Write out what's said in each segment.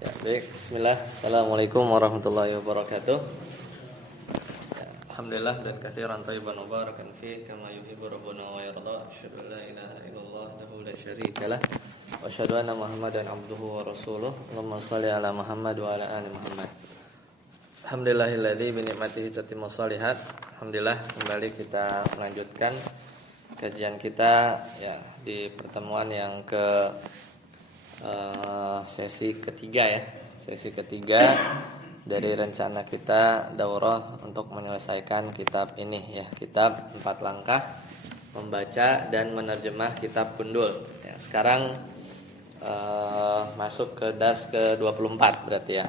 Ya, baik. Bismillah. Assalamualaikum warahmatullahi wabarakatuh. Ya, alhamdulillah dan katsiran thayyiban mubarakan fihi kama yuhibbu rabbuna wa yarda. Asyhadu an la ilaha illallah wahdahu la syarikalah wa asyhadu anna Muhammadan abduhu wa rasuluh. Allahumma shalli ala Muhammad wa ala ali Muhammad. Alhamdulillahilladzi bi ni'matihi tatimmu shalihat. Alhamdulillah kembali kita melanjutkan kajian kita ya di pertemuan yang ke sesi ketiga dari rencana kita daurah untuk menyelesaikan kitab ini ya, kitab 4 langkah membaca dan menerjemah kitab Gundul ya. Sekarang masuk ke dars ke-24 berarti ya.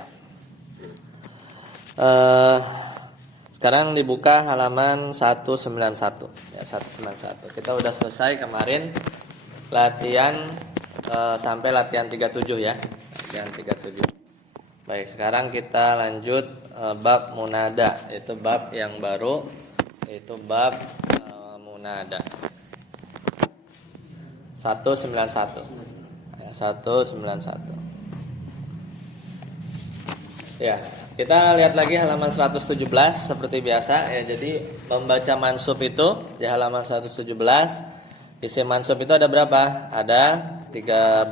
Sekarang dibuka halaman 191 ya, 191. Kita udah selesai kemarin latihan sampai latihan 37 ya. Latihan 37. Baik, sekarang kita lanjut bab munada, itu bab yang baru, itu bab munada. 191. Ya, 191. Ya, kita lihat lagi halaman 117 seperti biasa ya. Jadi membaca mansub itu di halaman 117. Isim mansub itu ada berapa? Ada 13.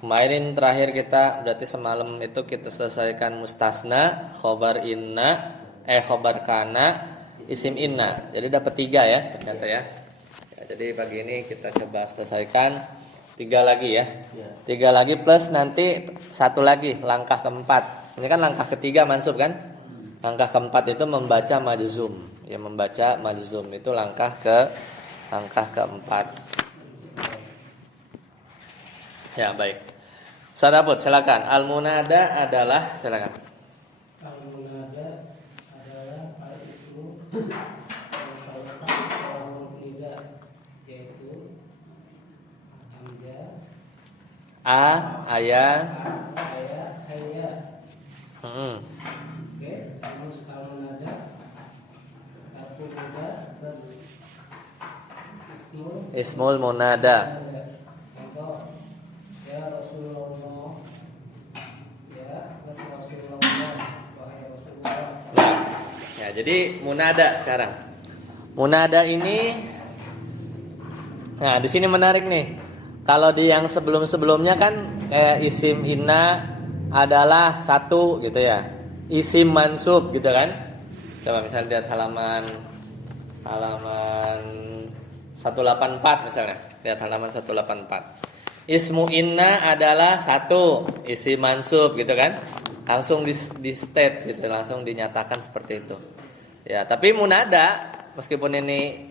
Kemarin terakhir kita berarti semalam itu kita selesaikan mustasna, khobar inna, khobar kana, isim inna. Jadi dapat 3 ya ternyata ya. Jadi pagi ini kita coba selesaikan 3 lagi ya. 3 lagi plus nanti 1 lagi langkah keempat. Ini kan langkah ketiga mansub kan? Langkah keempat itu membaca majzum. Ya, membaca majzum itu langkah keempat. Ya, baik. Ustaz Abud, silakan. Al-munada adalah, silakan. Al-munada adalah al-ismu yaitu hamzah ayah. hayya. Oke, terus al-munada al-munada plus Ismul munada. Contoh, ya Rasulullah, ya plus Rasulullah, wahai Rasulullah. Nah, ya jadi munada sekarang. Munada ini, nah di sini menarik nih. Kalau di yang sebelum-sebelumnya kan kayak isim inna adalah 1 gitu ya. Isim mansub gitu kan. Coba misalnya lihat halaman 184 misalnya. Lihat halaman 184. Ismu inna adalah 1 isim mansub gitu kan. Langsung di state gitu, langsung dinyatakan seperti itu. Ya, tapi munada meskipun ini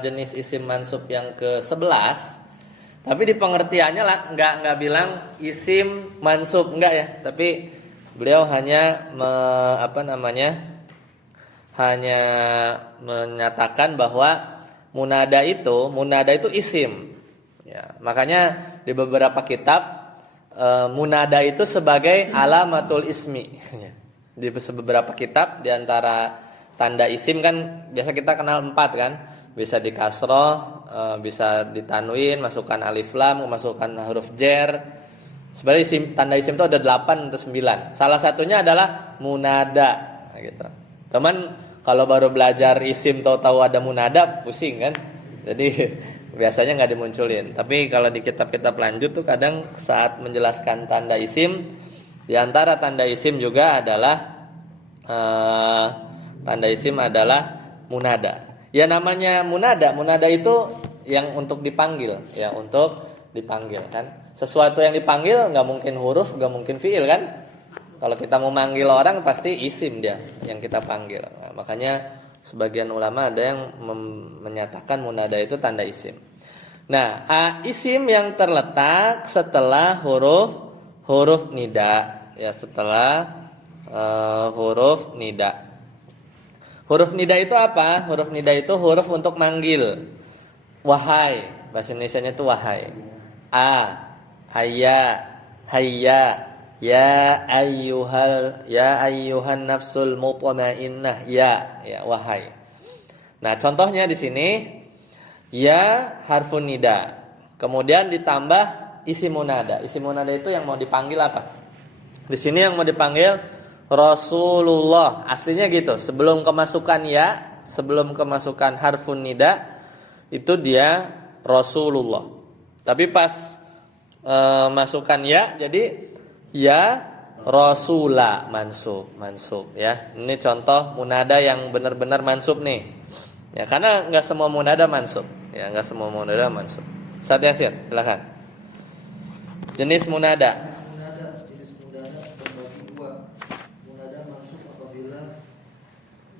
jenis isim mansub yang ke-11, tapi di pengertiannya lah enggak bilang isim mansub enggak ya, tapi beliau hanya hanya menyatakan bahwa munada itu isim. Ya, makanya di beberapa kitab munada itu sebagai alamatul ismi. Di beberapa kitab di antara tanda isim kan biasa kita kenal 4 kan. Bisa di kasroh, bisa di tanwin, masukkan alif lam, masukkan huruf jer. Sebenarnya tanda isim itu ada 8 atau 9. Salah satunya adalah munada gitu. Teman kalau baru belajar isim tahu ada munada pusing kan. Jadi biasanya nggak dimunculin. Tapi kalau di kitab-kitab lanjut tuh kadang saat menjelaskan tanda isim, di antara tanda isim juga adalah tanda isim adalah munada. Ya namanya munada itu yang untuk dipanggil, ya untuk dipanggil kan. Sesuatu yang dipanggil nggak mungkin huruf, nggak mungkin fiil kan. Kalau kita mau manggil orang pasti isim dia yang kita panggil. Nah, makanya sebagian ulama ada yang menyatakan munada itu tanda isim. Nah, isim yang terletak setelah huruf nida, ya setelah huruf nida. Huruf nida itu apa? Huruf nida itu huruf untuk manggil. Wahai, bahasa Indonesianya itu wahai. Hayya, ya ayyuhan nafsul mutmainnah, ya wahai. Nah, contohnya di sini ya harfun nida. Kemudian ditambah isim munada. Isim munada itu yang mau dipanggil apa? Di sini yang mau dipanggil Rasulullah. Aslinya gitu. Sebelum kemasukan ya, sebelum kemasukan harfun nida itu dia Rasulullah. Tapi pas masukkan ya, jadi ya Rasula mansub ya. Ini contoh munada yang benar-benar mansub nih. Ya, karena nggak semua munada mansub. Ya, nggak semua munada mansub. Ustaz Yasir, silakan. Jenis munada. Jenis munada terbagi dua. Munada mansub apabila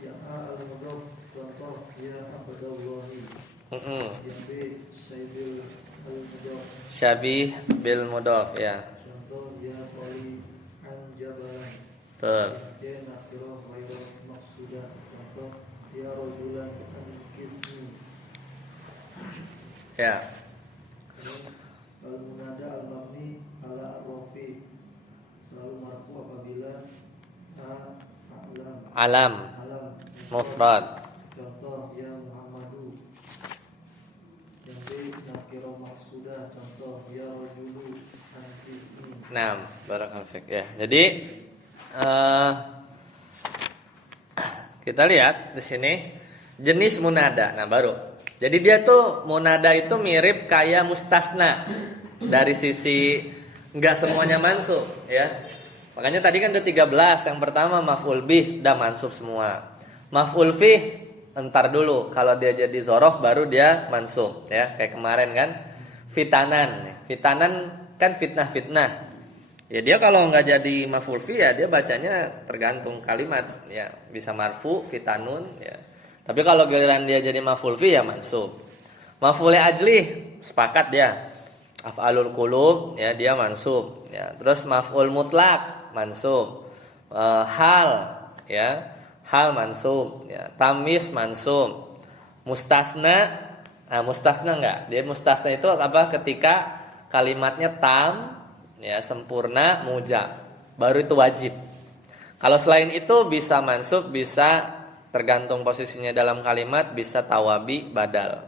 yang A al-mudhaf, contoh ya abdallahi. Yang B syaibil al-mudhaf, Syabih bil mudhaf ya. contoh ya qali an jabalan. Betul. C nakirah ghairu maqsudah, contoh ya rajulan an kismi. Ya. Al-munada al-mabni ala ar-rafi selalu marfu apabila Alam alam mufrad. contoh ya Muhammadu. Yang B nakirah maqsudah, contoh ya rajulu an kismi. Nah, barakallahu fiik ya. Jadi kita lihat di sini jenis munada. Nah, baru. Jadi dia tuh munada itu mirip kayak mustasna dari sisi enggak semuanya mansub ya. Makanya tadi kan ada 13. Yang pertama maf'ul bih udah mansub semua. Maf'ul fih entar dulu, kalau dia jadi zorof baru dia mansub ya. Kayak kemarin kan fitanan. Fitanan kan fitnah-fitnah. Ya dia kalau nggak jadi maf'ul fi ya dia bacanya tergantung kalimat ya, bisa marfu, fitanun ya. Tapi kalau giliran dia jadi maf'ul fi ya mansub. Maf'ul ajlih sepakat dia. Af'alul qulub ya dia mansub ya. Terus maf'ul mutlak mansub. Hal ya, hal mansub ya. Tamis mansub. Mustasna mustasna enggak. Dia mustasna itu apa? Ketika kalimatnya tam ya, sempurna, mujab, baru itu wajib. Kalau selain itu bisa mansub, bisa tergantung posisinya dalam kalimat, bisa tawabi, badal.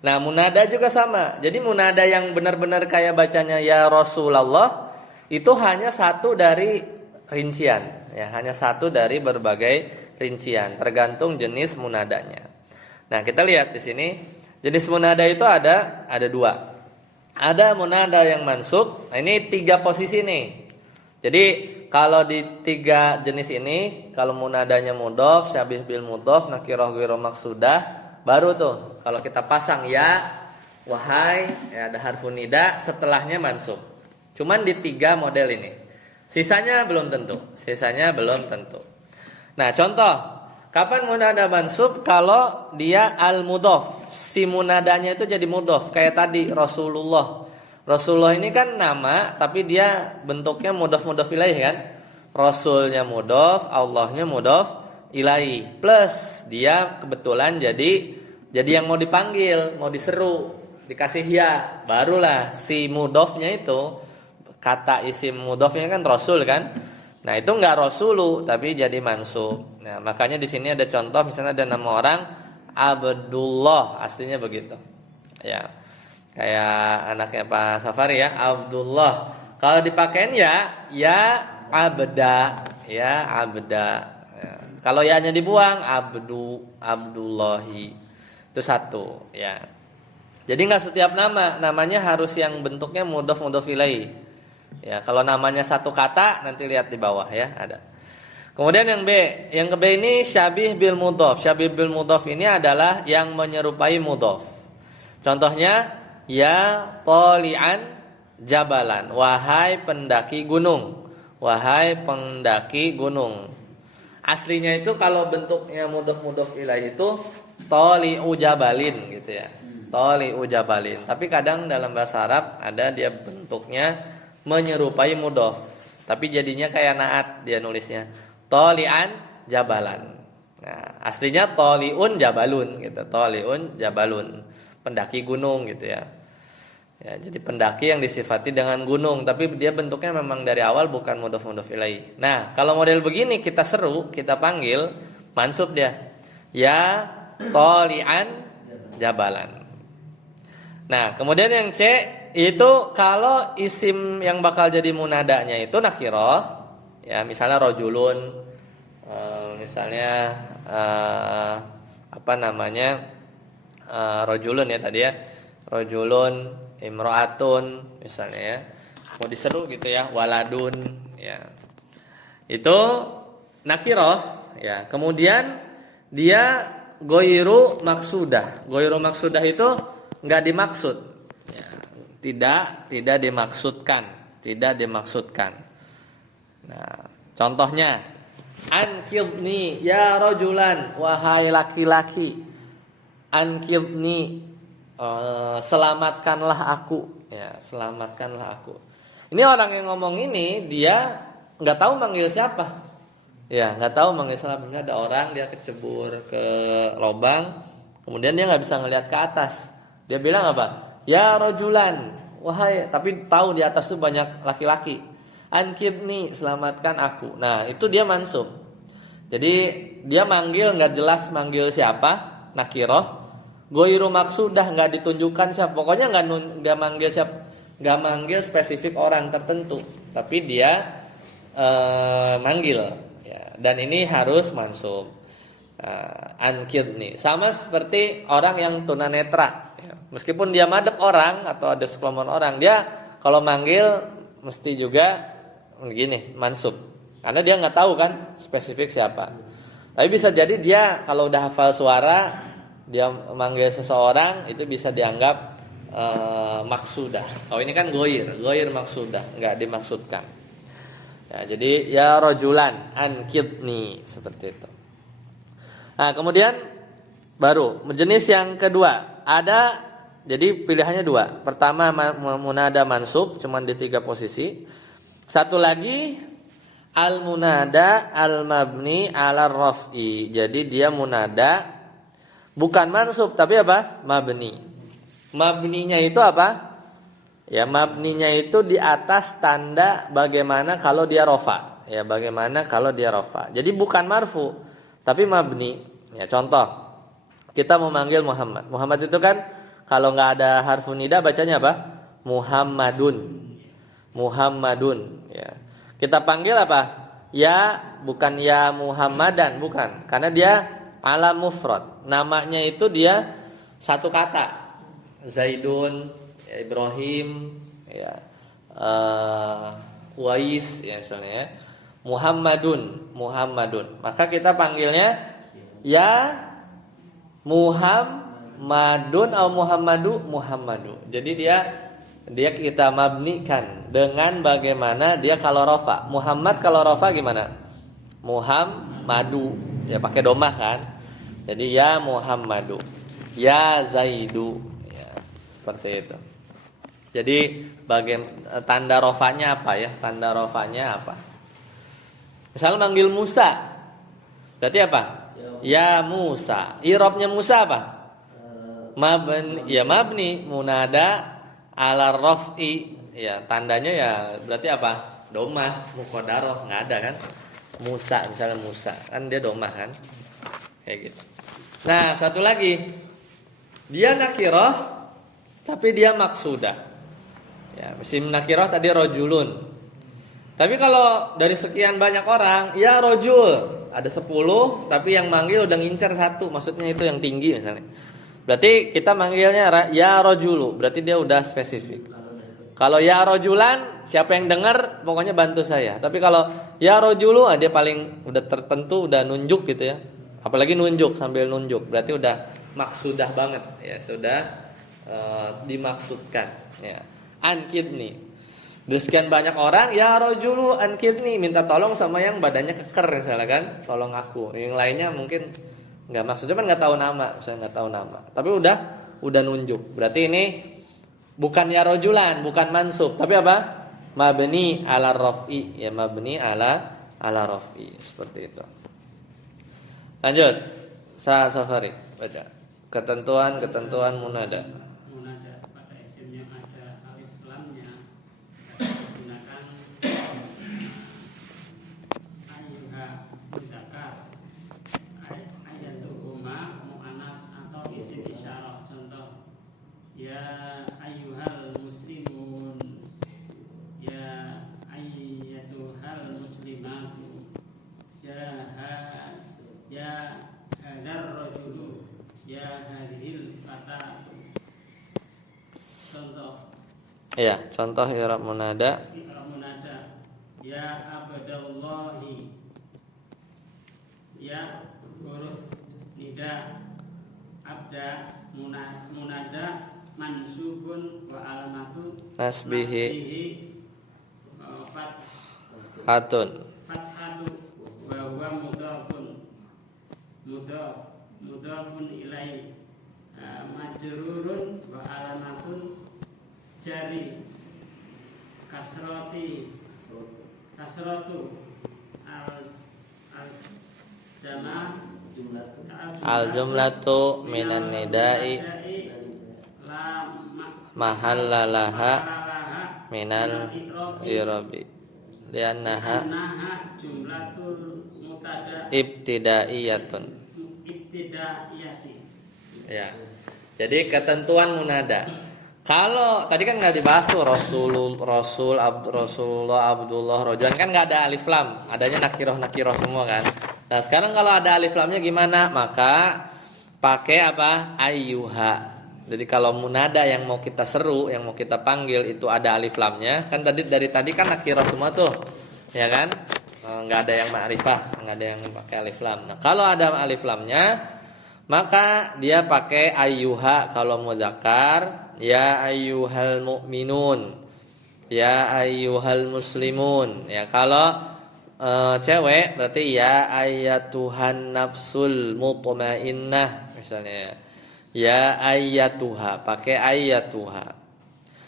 Nah, munada juga sama. Jadi munada yang benar-benar kayak bacanya ya Rasulullah itu hanya satu dari rincian, ya, hanya satu dari berbagai rincian, tergantung jenis munadanya. Nah, kita lihat di sini jenis munada itu ada dua. Ada munada yang mansub. Nah, ini 3 posisi nih. Jadi kalau di 3 jenis ini, kalau munadanya mudhof, syabih bil mudhof, nakirah ghairu maqsudah, baru tuh kalau kita pasang ya, wahai, ya ada harfun nida, setelahnya mansub. Cuman di 3 model ini. Sisanya belum tentu. Nah, contoh, kapan munada mansub? Kalau dia al mudhof. Si munadanya itu jadi mudhof, kayak tadi Rasulullah. Rasulullah ini kan nama, tapi dia bentuknya mudhof ilaih kan? Rasulnya mudhof, Allahnya mudhof ilaih. Plus dia kebetulan jadi yang mau dipanggil, mau diseru, dikasih ya, barulah si mudhofnya itu, kata isim mudhofnya kan Rasul kan? Nah, itu enggak Rasulu tapi jadi mansub. Nah, makanya di sini ada contoh, misalnya ada nama orang Abdullah, aslinya begitu. Ya. Kayak anaknya Pak Safari ya, Abdullah. Kalau dipakein ya abda, ya abda. Ya. Kalau ya-nya dibuang Abdullahi. Itu satu, ya. Jadi enggak setiap namanya harus yang bentuknya mudhof ilaih. Ya, kalau namanya satu kata nanti lihat di bawah ya, ada. Kemudian yang B, yang ke B ini syabih bil mudhof. Syabih bil mudhof ini adalah yang menyerupai mudhof. Contohnya ya tali'an jabalan, wahai pendaki gunung. Wahai pendaki gunung. Aslinya itu kalau bentuknya mudhof ilaih itu tali'u jabalin gitu ya. Tali'u jabalin. Tapi kadang dalam bahasa Arab ada dia bentuknya menyerupai mudhof, tapi jadinya kayak naat dia nulisnya. Tali'an jabalan. Nah, aslinya tali'un jabalun gitu. Tali'un jabalun. Pendaki gunung gitu ya. Ya, jadi pendaki yang disifati dengan gunung, tapi dia bentuknya memang dari awal bukan mudhof ilaih. Nah, kalau model begini kita seru, kita panggil, mansub dia. Ya tali'an jabalan. Nah, kemudian yang C itu kalau isim yang bakal jadi munadanya itu nakirah, Ya, misalnya rojulun, misalnya apa namanya, rojulun ya tadi ya, rojulun, imro'atun misalnya ya, mau diseru gitu ya, waladun ya, itu nakiroh ya. Kemudian dia goiru maksudah. Goiru maksudah itu nggak dimaksud ya, tidak dimaksudkan, tidak dimaksudkan. Nah, contohnya ankidni ya rojulan, wahai laki-laki, ankidni, selamatkanlah aku ya, selamatkanlah aku. Ini orang yang ngomong ini dia nggak tahu manggil siapa ya, nggak tahu manggil siapa. Ada orang dia kecebur ke lubang, kemudian dia nggak bisa ngelihat ke atas, dia bilang apa, ya rojulan, wahai, tapi tahu di atas tuh banyak laki-laki. Ankidni, selamatkan aku. Nah, itu dia mansub. Jadi dia manggil nggak jelas manggil siapa, nakiroh. Goiru maksudah, nggak ditunjukkan siapa. Pokoknya nggak manggil siapa, nggak manggil spesifik orang tertentu. Tapi dia manggil. Ya, dan ini harus mansub. Ankidni. Sama seperti orang yang tunanetra. Ya, meskipun dia madep orang atau ada sekelompok orang, dia kalau manggil mesti juga begini, mansub, karena dia nggak tahu kan spesifik siapa. Tapi bisa jadi dia kalau udah hafal suara, dia manggil seseorang itu bisa dianggap maksudah. Oh ini kan goir maksudah, nggak dimaksudkan. Ya, jadi ya rojulan, ankidni, seperti itu. Nah kemudian baru jenis yang kedua ada, jadi pilihannya dua. Pertama munada mansub, cuman di 3 posisi. Satu lagi al-munada al-mabni ala raf'i. Jadi dia munada bukan mansub tapi apa? Mabni. Mabninya itu apa? Ya, mabninya itu di atas tanda bagaimana kalau dia rofa. Ya, bagaimana kalau dia rofa. Jadi bukan marfu tapi mabni. Ya, contoh. Kita memanggil Muhammad. Muhammad itu kan kalau nggak ada harfu nida bacanya apa? Muhammadun. Muhammadun ya. Kita panggil apa? Ya, bukan ya Muhammadan, bukan. Karena dia alam mufrad. Namanya itu dia satu kata. Zaidun, ya, Ibrahim, ya, Wais ya misalnya ya. Muhammadun. Maka kita panggilnya ya Muhammadun atau Muhammadu. Jadi dia kita mabnikan dengan bagaimana dia kalau rofa. Muhammad kalau rofa gimana? Muhammadu. Ya pakai domah kan. Jadi ya Muhammadu, ya Zaidu. Ya, seperti itu. Jadi tanda rofanya apa ya? Tanda rofanya apa? Misalnya manggil Musa. Berarti apa? Ya Musa. Irobnya Musa apa? Mabni munada ala raf'i, ya tandanya ya berarti apa? Domah, muqaddarah, nggak ada kan? Musa misalnya Musa, kan dia domah kan? Kayak gitu. Nah, satu lagi. Dia nakirah tapi dia maksudah. Ya, isim nakirah tadi rojulun. Tapi kalau dari sekian banyak orang, ya rojul, ada 10 tapi yang manggil udah ngincer 1, maksudnya itu yang tinggi misalnya. Berarti kita manggilnya ya rojulu, berarti dia udah spesifik. Kalau ya rojulan, siapa yang dengar pokoknya bantu saya. Tapi kalau ya rojulu, dia paling udah tertentu, udah nunjuk gitu ya. Apalagi nunjuk sambil nunjuk, berarti udah maksudah banget ya, sudah dimaksudkan ya. Ankidni. Dari sekian banyak orang, ya rojulu ankidni, minta tolong sama yang badannya keker misalnya kan, tolong aku. Yang lainnya mungkin nggak maksudnya kan nggak tahu nama, saya nggak tahu nama, tapi udah nunjuk. Berarti ini bukan ya rojulan, bukan mansub, tapi apa? Mabni ala raf'i, ya mabni ala raf'i, seperti itu. Lanjut, Safari baca ketentuan munada. Munada pada isim yang ada alif lamnya gunakan ayyuha muzakkar, ayatuhuma muannas atau isim isyarah. Contoh ya ayyuhal muslimun, ya ayyatuhal muslimat. ya hadzal rajulu, ya hadhil fatatu. Contoh Ya, contoh i'rab munada. i'rab munada, ya abdallahi, ya huruf nida, abda munada mansubun wa alamatu Nasbihi fathatu hatun. wa huwa mudhafun ilaihi majrurun wa alamatun jari kasratu al jama Al jumlatu minan nida'i la mahallalaha minal i'rabi li'annaha jumlatul mutada ibtidaiyatun. ibtidaiyati. Ya. Jadi ketentuan munada. Kalau tadi kan nggak dibahas tuh Rasulullah, Abdullah, Rojan kan nggak ada alif lam, adanya nakiroh semua kan. Nah sekarang kalau ada alif lamnya gimana? Maka pakai apa? Ayyuha. Jadi kalau munada yang mau kita seru, yang mau kita panggil itu ada alif lamnya, kan dari tadi kan nakiroh semua tuh, ya kan? Nggak ada yang ma'rifah, nggak ada yang pakai alif lam. Nah kalau ada alif lamnya, maka dia pakai ayyuha kalau mudzakkar, ya ayyuhal mu'minun, ya ayyuhal muslimun. Ya kalau cewek berarti ya ayyatuhan nafsul mutmainnah misalnya. Ya ayyatuha, pakai ayyatuha.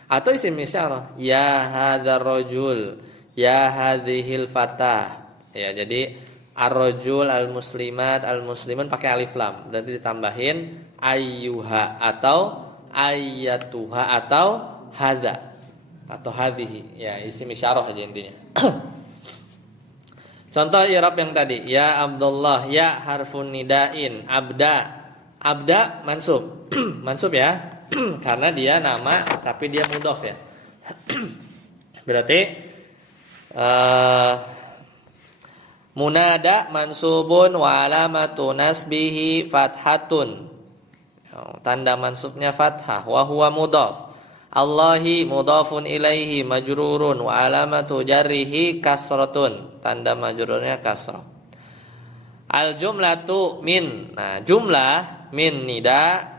Atau isim isyarah, ya hadzal rajul, ya hadhil fatah. Ya, jadi ar-rajul, al-muslimat, al-muslimun pakai alif lam. Berarti ditambahin ayyuha atau ayyatuha atau hadza atau hadhihi. Ya, isim isyarah aja intinya. Contoh i'rab yang tadi, ya Abdullah, ya harfun nidain, abda mansub. Mansub ya. Karena dia nama tapi dia mudhof ya. Berarti munada mansubun wa alamatu nasbihi fathatun. Tanda mansubnya fathah wa huwa mudhaf. Allahi mudhafun ilaihi majrurun wa alamatu jarrihi kasratun. Tanda majrurnya kasrah. Al jumlatu min. Nah, jumlah min nida.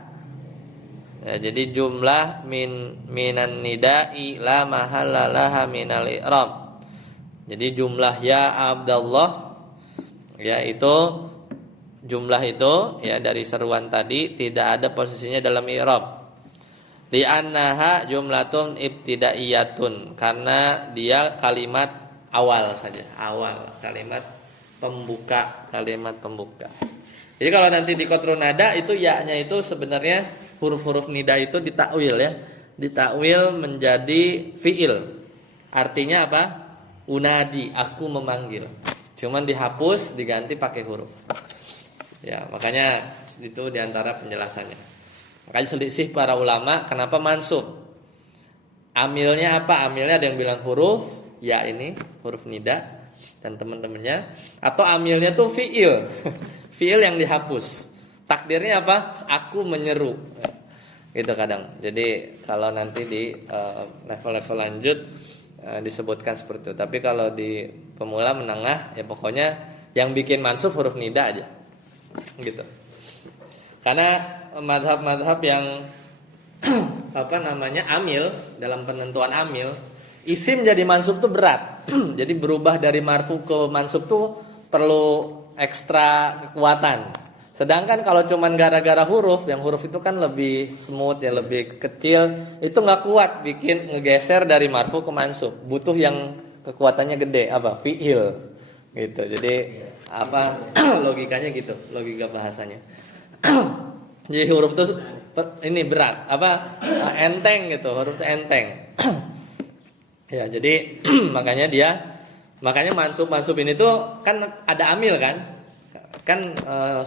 Ya, jadi jumlah minan nida'i la mahalla laha minal i'rab. Jadi jumlah ya Abdullah yaitu jumlah itu ya dari seruan tadi tidak ada posisinya dalam i'rab. Di annaha jumlatun ibtidaiyatun karena dia kalimat awal saja, awal kalimat pembuka. Jadi kalau nanti di qadrun nada itu ya-nya itu sebenarnya huruf-huruf nida itu ditakwil ya. Ditakwil menjadi fiil. Artinya apa? Unadi, aku memanggil. Cuman dihapus diganti pakai huruf. Ya, makanya itu diantara penjelasannya. Makanya selisih para ulama kenapa mansub. Amilnya apa? Amilnya ada yang bilang huruf, ya ini huruf nida dan teman-temannya. Atau amilnya tuh fiil. Fiil yang dihapus. Takdirnya apa? Aku menyeru. Gitu kadang. Jadi kalau nanti di level-level lanjut disebutkan seperti itu. Tapi kalau di pemula menengah ya pokoknya yang bikin mansub huruf nida aja. Gitu. Karena madhab-madhab yang amil dalam penentuan amil, isim jadi mansub tuh berat. Jadi berubah dari marfu ke mansub tuh perlu ekstra kekuatan. Sedangkan kalau cuman gara-gara huruf, yang huruf itu kan lebih smooth ya, lebih kecil, itu nggak kuat bikin ngegeser dari marfu ke mansub. Butuh yang kekuatannya gede, apa? Fi'il gitu. Jadi logikanya gitu, logika bahasanya. Jadi huruf itu ini berat, enteng gitu, huruf itu enteng. Ya, jadi makanya mansub ini tuh kan ada amil kan? Kan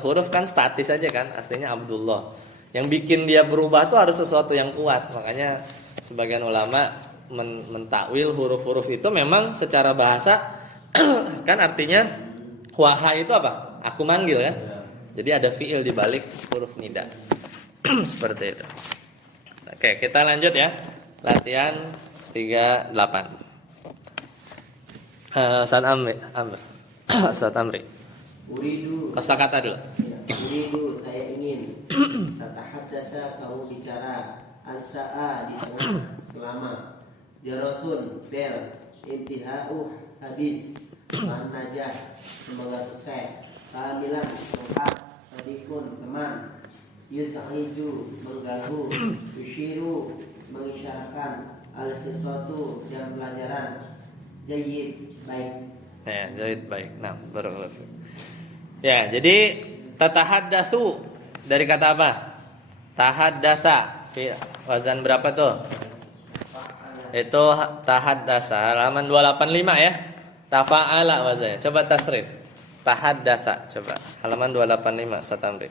huruf kan statis aja kan, aslinya Abdullah. Yang bikin dia berubah tuh harus sesuatu yang kuat. Makanya sebagian ulama mentakwil huruf-huruf itu memang secara bahasa kan artinya wahai itu apa? Aku manggil kan? Jadi ada fiil di balik huruf nida. Seperti itu. Oke, kita lanjut ya. Latihan 38. Ustaz Amri. Ustaz Amri. Uridu. Kosakata dulu. Uridu, saya ingin. Tatahaddasa, kamu bicara. Ansa'a, di tengah, selama. Jarasun, bel. Intihau, habis. Najah, semoga sukses. Kamilan, lengkap. Sadiqun, teman. Yus'iju, mengganggu. Yushiru, mengisyaratkan. Al-hiswatu, jam pelajaran. Jayyid, baik. Ya, jadi baik. Nah, barakallahu fiik. Ya, jadi tatahaddatsu dari kata apa? Tahaddasa. Wazan berapa tuh? Itu tahaddasa halaman 285 ya. Tafa'ala wazannya. Coba tasrif. Tahaddasa coba. Halaman 285 Satamri.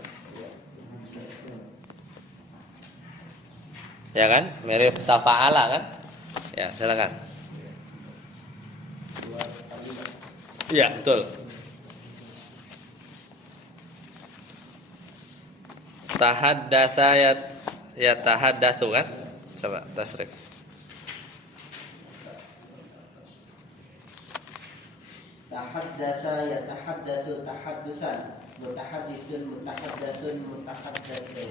Ya kan? Mirip tafa'ala kan? Ya, silakan. Iya, betul. Tahaddatsa ya tahaddatsu kan? Coba tasrif. Tahaddatsa yatahaddatsu tahaddusan. Mutahaddisun mutahaddatsun mutahaddatsun.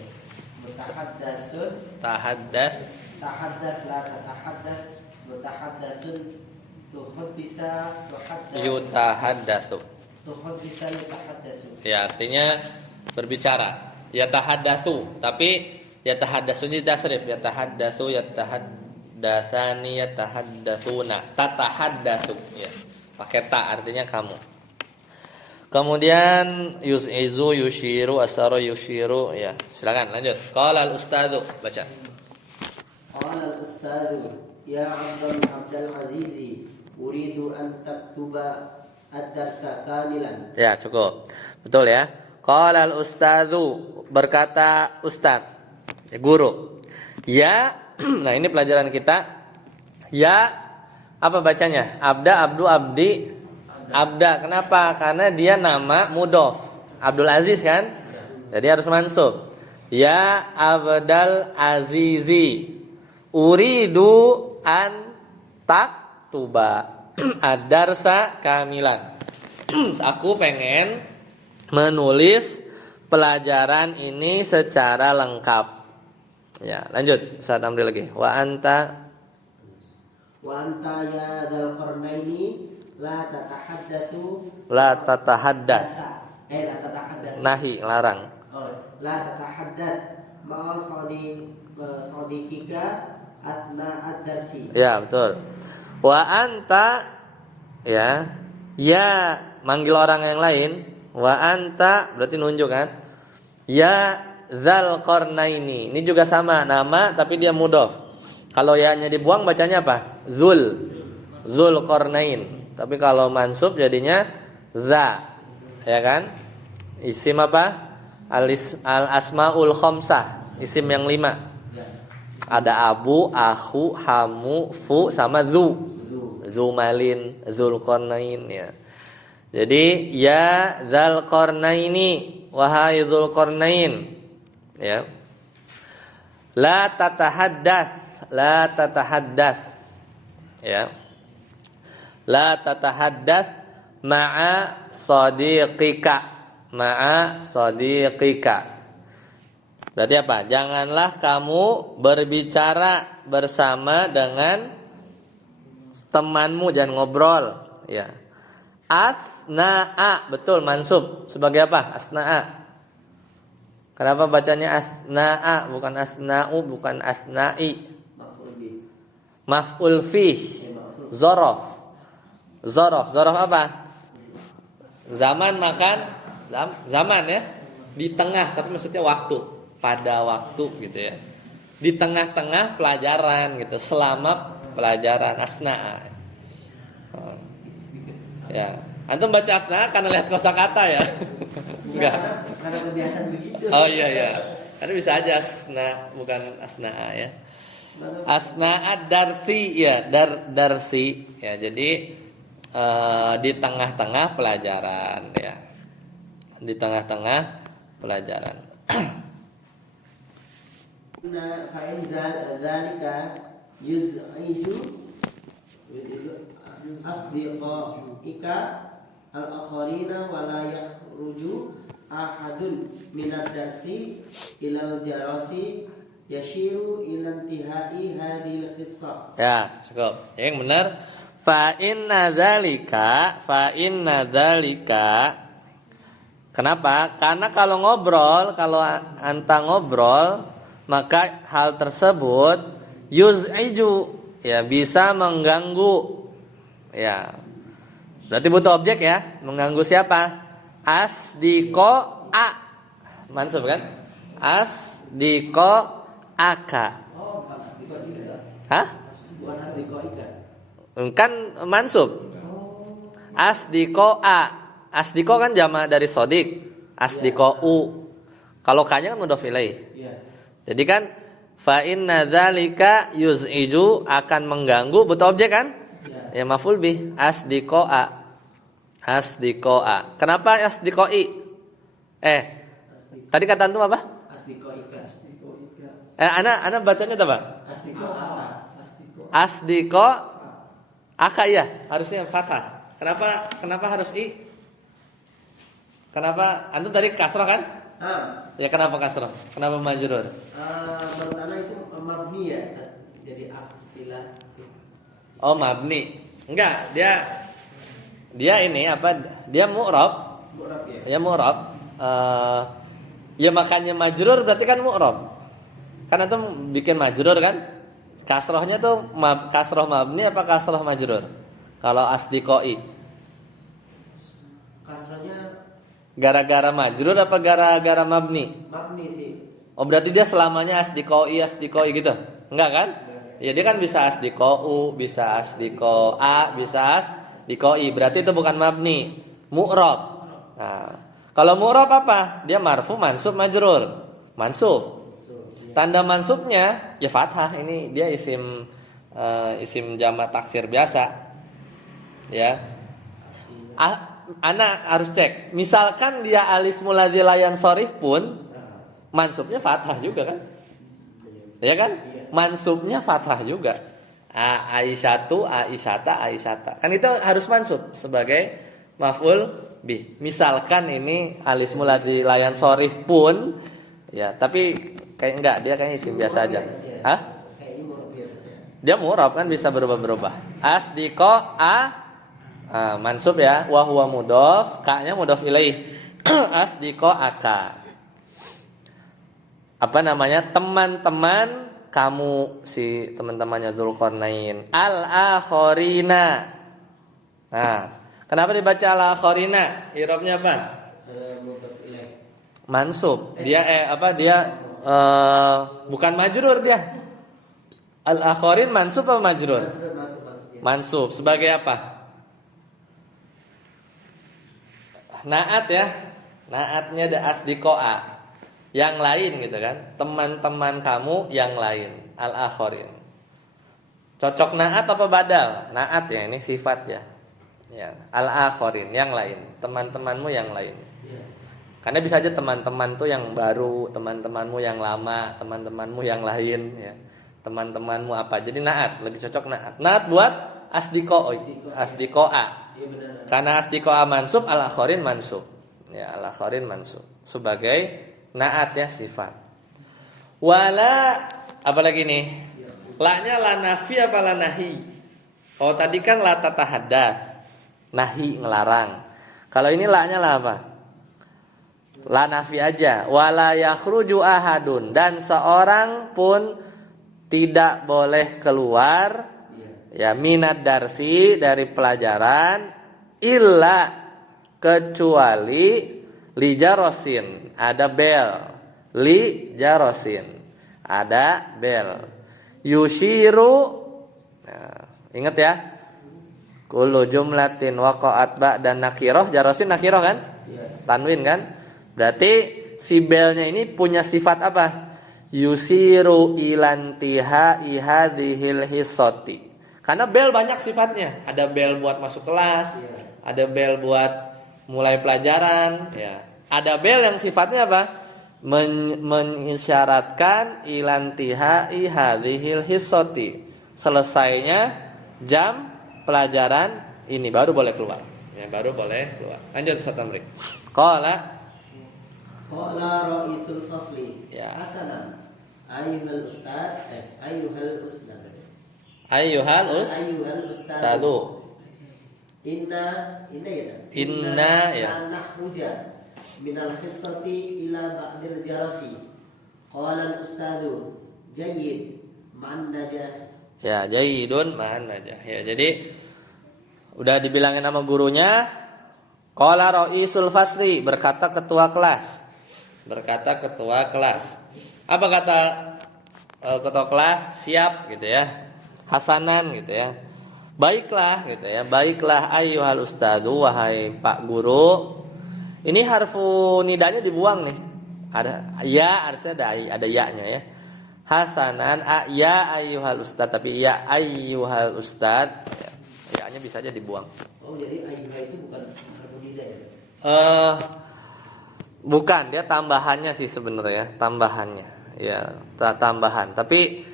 Mutahaddatsun Tahaddas tahaddas la tatahaddas mutahaddatsun tuhaddisa tuhaddas yutahaddatsu. tuhaddisa yutahaddatsu. Ya, artinya berbicara. Ya tahaddatsu, tapi ya tahaddatsu ini tasrif. Ya tahaddatsu ya tahaddatsani ya tahaddatsuna. Tatahaddatsu ya. Pakai ta artinya kamu. Kemudian yus'izu yushiru asara yushiru ya. Silakan lanjut. Qala al-ustadzu baca. Qala al-ustadzu ya Abdul Azizi uridu an taktuba ad-darsa kamilan. Ya, cukup. Betul ya. Qala al-ustadzu berkata ustaz, ya, guru. Ya, nah ini pelajaran kita. Ya, apa bacanya? Abda, abdu, abdi, abda. Kenapa? Karena dia nama mudhof. Abdul Aziz kan? Jadi harus mansub. Ya Abdal Azizi uridu an taktuba ad-darsa kamilan. Aku pengen menulis pelajaran ini secara lengkap. Ya, lanjut. Saat ambil lagi. Wa anta Ya Dzal Qarnaini la tatahaddatsu la tatahaddath. la tatahaddatsu. Nahi, larang. La tatahaddath ma sadiqika atna ad-darsi. Ya, betul. Wa anta ya. Ya, manggil orang yang lain. Wa anta berarti nunjuk kan? Ya Dzal Qarnaini. Ini juga sama nama tapi dia mudhof. Kalau ya-nya dibuang bacanya apa? Zul Qarnain. Tapi kalau mansub jadinya za. Ya kan? Isim apa? Al-asmaul khamsah. Isim yang 5. Ada abu, akhu, hamu, fu sama zu. Zumalin, Zul Qarnain ya. Jadi ya Dzal Qarnaini, wahai Dzul Qarnain. Ya. La tatahaddath. Ya. La tatahaddath ma'a sadiqika. Berarti apa? Janganlah kamu berbicara bersama dengan temanmu, jangan ngobrol, ya. Asna'a, betul mansub. Sebagai apa? Asna'a. Kenapa bacanya asna'a bukan asna'u, bukan asna'i? Maf'ul fih. Zorof apa? Zaman makan, zaman ya. Di tengah, tapi maksudnya waktu. Pada waktu gitu ya. Di tengah-tengah pelajaran gitu. Selama pelajaran asna'a. Ya. Antum baca asna'a karena lihat kosakata ya? Enggak. Karena kebiasaan begitu. Oh iya. Karena bisa aja asna bukan asna'a ya. Asna'a darsi ya, darsi ya. Jadi di tengah-tengah pelajaran ya. di tengah-tengah pelajaran. Fa'in zalika yuz'iju asdiqaika al-akharina wa la yakhruju ahadun minad darsi ilal jarasi yashiru ila intihai hadhil qissah. Ya, cukup. Yang benar. Fa inna dzalika. Kenapa? Karena kalau anta ngobrol, maka hal tersebut yuz'iju, ya, bisa mengganggu. Ya. Berarti butuh objek ya. Mengganggu siapa? Asdiqo a. Mansub kan? Asdiqo aka. Oh, bukan asdiqaika. Hah? Bukan asdiqaika. Kan mansub. Asdiqo a. Asdiqo kan jama dari sodik. Asdiqo u. Kalau kanya kan mudhof ilaih. Iya. Jadi kan fa inna dzalika yuz'iju, akan mengganggu, butuh objek kan? Ya, maf'ul bih. Asdiqo a. Asdiqoa. Kenapa asdiqoi? Tadi kata antum apa? Asdiqaika. Ana bacanya apa? Asdiqaika. Asdiqo aka, ya, harusnya fathah. Kenapa harus i? Kenapa antum tadi kasrah kan? Ya, kenapa kasrah? Kenapa majrur? Menurut ana itu mabni ya. Jadi afilah. Oh, mabni. Enggak, dia ini apa? Dia mu'rab. Mu'rab ya. Ya mu'rab. Ya makanya majrur berarti kan mu'rab. Kan antum bikin majrur kan? Kasrohnya tuh kasroh mabni apa kasroh majrur? Kalau asdiqoi. Kasrahnya Gara-gara majrur apa gara-gara mabni? mabni sih. Oh, berarti dia selamanya asdiqoi gitu? Enggak kan? Ya, dia kan bisa asdiqou, bisa asdiqoa, bisa asdiqoi. Berarti itu bukan mabni, mu'rab. Nah, kalau mu'rab apa? Dia marfu, mansub, majrur. Mansub. Tanda mansubnya ya fathah. Ini dia isim jamak taksir biasa. Ya. Ana harus cek. Misalkan dia alismul ladzi la yansharif pun mansubnya fathah juga kan? Ya kan? Mansubnya fathah juga. Aisyatu, Aisyata. Kan itu harus mansub sebagai maf'ul bih. Misalkan ini alismul ladzi la yansharif pun, ya, tapi kayak enggak, dia kayaknya isim biasa aja. Hah? Dia mu'rab kan, bisa berubah-berubah. Asdiqo mansub ya, wa huwa mudhof, ka-nya mudhof ilaih. Asdiqo aka. Apa namanya? Teman-teman kamu, si teman-temannya Dzulqarnain. Al-akhirina. Nah, kenapa dibaca al-akhirina? I'rabnya apa? Mansub. Dia bukan majrur dia. Al-akhirin mansub apa majrur? Mansub. Sebagai apa? Naat ya. Naatnya ada asdiqoa. Yang lain gitu kan. Teman-teman kamu yang lain. Al-akhirin. Cocok naat apa badal? Naat ya, ini sifat ya. Ya, al-akhirin, yang lain. Teman-temanmu yang lain. Karena bisa aja teman-teman tuh yang baru, teman-temanmu yang lama, teman-temanmu yang lain ya. Teman-temanmu apa? Jadi naat, lebih cocok naat. Naat buat asdiqoa. Karena asdiqoa mansub, al-akhirin mansub. Ya, al-akhirin mansub sebagai naat ya, sifat. Wala apalagi nih? La-nya la nafi apa la nahi? Oh, tadi kan la tatahadats. Nahi ngelarang. Kalau ini la-nya la apa? La nafi aja. Wala yakhruju ahadun, dan seorang pun tidak boleh keluar ya minad darsi, dari pelajaran, illa, kecuali li jarosin, ada bel. Li jarosin, ada bel. Yushiru, nah, ingat ya. Kullu jumlatin waqa'at ba'da nakiroh. Jarosin nakiroh kan? Tanwin kan? Berarti si belnya ini punya sifat apa? Yusiru ilantihai hadhil hissati. Karena bel banyak sifatnya. Ada bel buat masuk kelas, ada bel buat mulai pelajaran, ya. Ada bel yang sifatnya apa? Mengisyaratkan ilantihai hadhil hissati. Selesainya jam pelajaran ini baru boleh keluar. Ya, baru boleh keluar. Lanjut Ustaz Tamrik. Qala Ra'isul fasli. Ya. Hasanan. Ayyuhal ustad, ayyuhal ustad. Ayyuhal ustad. ustadu. Inna ya. Inna ya. La nakhruja minal hissati ila ba'dil jarasi. Qala al-ustadu jayyid ma'an najah. Ya, jayyidun ma'an najah. Ya, jadi udah dibilangin sama gurunya. Qala ra'isul fasli, berkata ketua kelas. Berkata ketua kelas. Apa kata ketua kelas? Siap gitu ya. Hasanan gitu ya. Baiklah gitu ya. Baiklah ayyuhal ustadu, wahai Pak Guru. Ini harfu nidanya dibuang nih. Ada ya, harusnya ada ya-nya ya. Hasanan ya ayyuhal ustad, tapi ya ayyuhal ustad ya, ya-nya bisa aja dibuang. Oh, jadi ayyuha itu bukan harfu nida ya? Bukan, dia tambahannya sih sebenarnya, tambahannya. Ya, tambahan. Tapi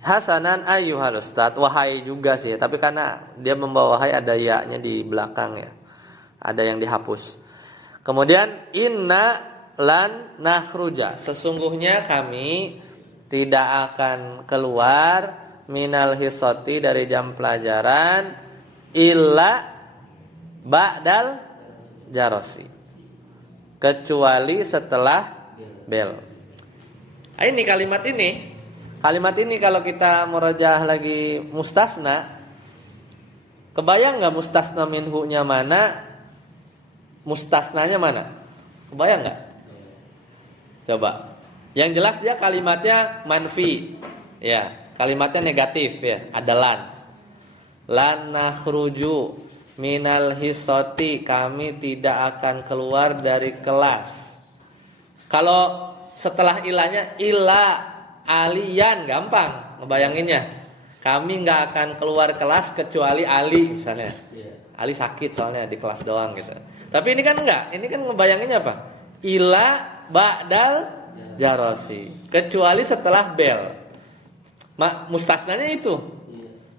hasanan ayyuhal ustad, wahai juga sih, tapi karena dia membawa wahai ada ya-nya di belakang ya. Ada yang dihapus. Kemudian inna lan nakhruja, sesungguhnya kami tidak akan keluar minal hisoti dari jam pelajaran illa ba'dal jarosi, kecuali setelah bel. Ini kalimat ini kalau kita merajah lagi mustasna, kebayang nggak mustasna minhu-nya mana, mustasnanya mana? Kebayang nggak? Coba. Yang jelas dia kalimatnya manfi. Ya, kalimatnya negatif ya, ada lan. Lan nakhruju minal hisoti, kami tidak akan keluar dari kelas. Kalau setelah ilahnya ila alian, gampang ngebayanginnya. Kami nggak akan keluar kelas kecuali Ali misalnya. Ali sakit soalnya di kelas doang gitu. Tapi ini kan enggak, ini kan ngebayanginnya apa? Ila ba'dal jarosi, kecuali setelah bel. Mustasnanya itu.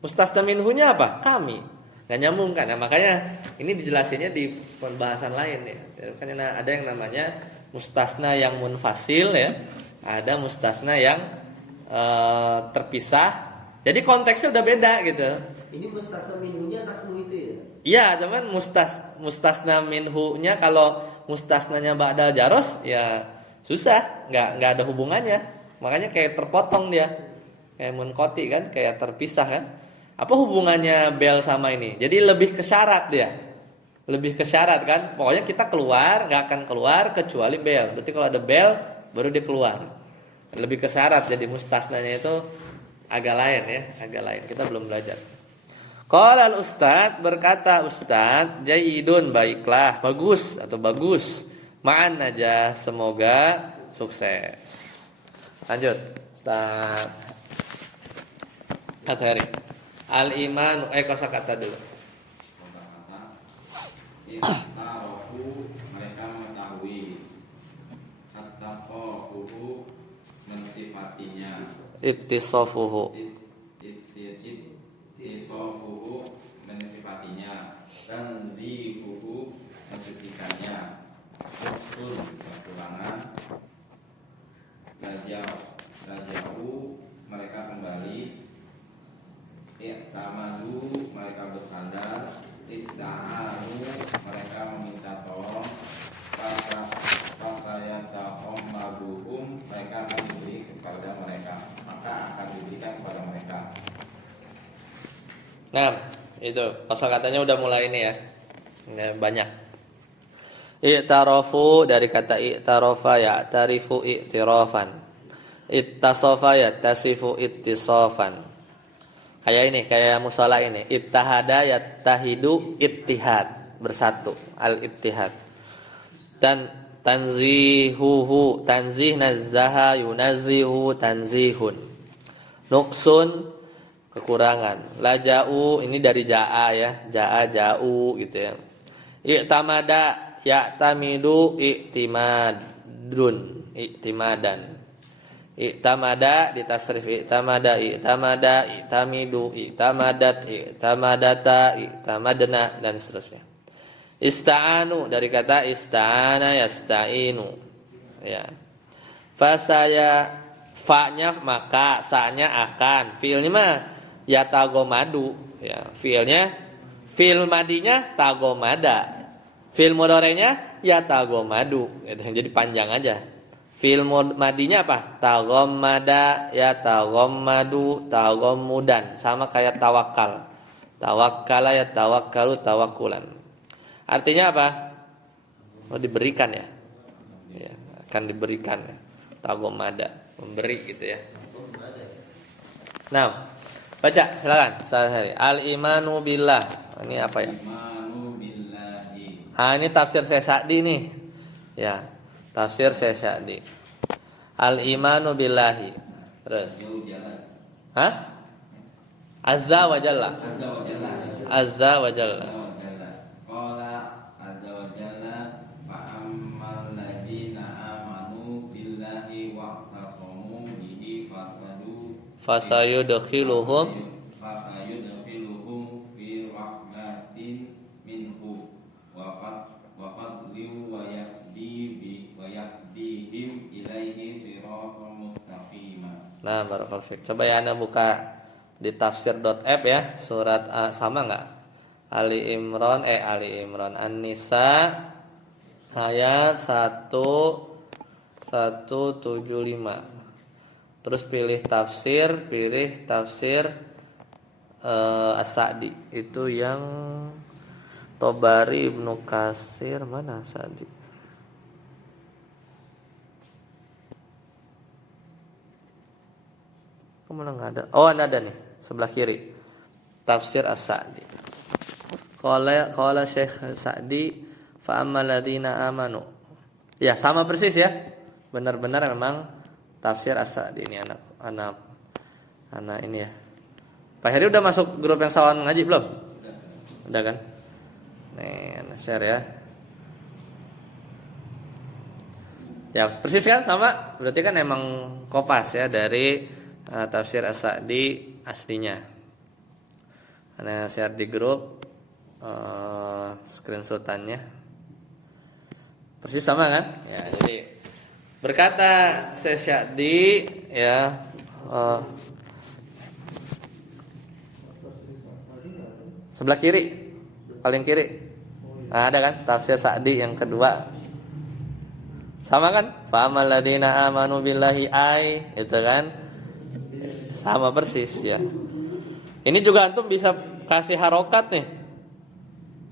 Mustasna minhunya apa? Kami. Gak nyambung kan? Nah, makanya ini dijelasinnya di pembahasan lain ya. Karena ada yang namanya mustasna yang munfasil ya. Ada mustasna yang terpisah. Jadi konteksnya udah beda gitu. Ini mustasna minhunya nahnu itu ya? Iya, cuman mustasna minhunya kalau mustasnanya ba'dal jaros ya susah, nggak ada hubungannya. Makanya kayak terpotong dia. Kayak munqati kan, kayak terpisah kan. Apa hubungannya bel sama ini? Jadi lebih ke syarat dia. Lebih ke syarat kan. Pokoknya kita keluar, nggak akan keluar kecuali bel. Berarti kalau ada bel baru dia keluar. Lebih ke syarat. Jadi mustasnanya itu agak lain ya, agak lain. Kita belum belajar. Qala al-ustad, berkata ustad, jayyidun, baiklah, bagus atau bagus. Ma'an aja, semoga sukses. Lanjut, Ustaz Hathari. Al-iman, kosakata dulu. Iqtarofu, mereka mengetahui. At-tasofuhu, mensifatinya. Ittisofuhu. Ittisofuhu, mensifatinya. Tanzihuhu, mensucikannya. Usul, kekurangan. Laja'u, mereka kembali. I'tamadu, mereka bersandar. Ista'anu, mereka meminta tolong. Fasayatahum mabuhum, mereka akan diberi kepada mereka, maka akan diberikan kepada mereka. Nah, itu kosakatanya udah mulai ini ya. Banyak. I'tarafu, dari kata i'tarafa ya'tarifu i'tirafan. Ittasafa yattasifu ittisafan. Kayak ini, kayak mushola ini. Ittahada yattahidu ittihad, bersatu, al-ittihad. Dan tanzihuhu, tanzih nazzaha yunazzihu tanzihun. Nuqsun, kekurangan. Laja'u, ini dari ja'a ya, ja'a ja'u gitu ya. I'tamada, ya'tamidu i'timadan. I'tamada ditasrif i'tamada, i'tamidu, i'tamadat, i'tamadata, i'tamadna dan seterusnya. Ista'anu dari kata ista'ana yasta'inu. Ya. Fasaya fa-nya maka, sa-nya akan. Fiilnya mah ya tagomadu, ya. Fiilnya fiil madinya tagomada. Fiil mudhari'nya ya tagomadu. Gitu. Jadi panjang aja. Fiil madinya apa? Tagommada ya tagommadu, tagommudan. Sama kayak tawakal. Tawakkala ya tawakkalu, tawakkulan. Artinya apa? Oh, diberikan ya. Ya, akan diberikan ya. Tagommada, memberi gitu ya. Nah, baca silakan. Al-imanu billah. Ini apa ya? Imanu billahi. Ini tafsir Sa'di nih. Ya, tafsir Sa'di. Al-imanu billahi. Terus. Jauh jelas. Hah? Azza wa Jalla. Azza wa jalla. Azza wa Jalla. Azza wa jalla. Qala azza wa jalla fa ammal ladina amanu billahi wa tasamu bihi Fasayudkhiluhum fasayudkhiluhum fi rahmatin minhu wa fadlin wa yahdihim ilaihi siratal mustaqima. Nah, barakallahu fiik. Coba ya Anda buka di tafsir.app ya, surat sama enggak? Ali Imran An-Nisa ayat 175. Terus pilih tafsir As-Sa'di. Itu yang Tobari, Ibnu Katsir, mana Sa'di? Kemana nggak ada? Oh, ada nih, sebelah kiri. Tafsir As-Sa'di. Qala Syekh Sa'di fa ammal ladzina amanu. Ya, sama persis ya. Benar-benar memang tafsir As-Sa'di ini anak ini ya. Pak Heri udah masuk grup yang sawan ngaji belum? Udah kan? Nih, share ya. Ya, persis kan sama? Berarti kan emang kopas ya dari tafsir As-Sa'di aslinya. Ana share di grup screenshotannya. Persis sama kan? Ya, jadi berkata Syekh Sa'di ya sebelah kiri, paling kiri. Nah, ada kan tafsir Sa'di yang kedua. Sama kan? Fa amal ladzina amanu billahi itu kan? Sama persis ya. Ini juga antum bisa kasih harokat nih.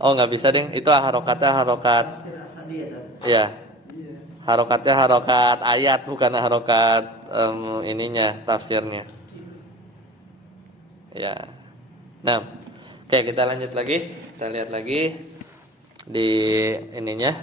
Oh, nggak bisa ding. Itu harokatnya harokat. Ya. Harokatnya harokat ayat, bukan harokat ininya tafsirnya. Ya. Nah, oke, kita lanjut lagi. Kita lihat lagi di ininya.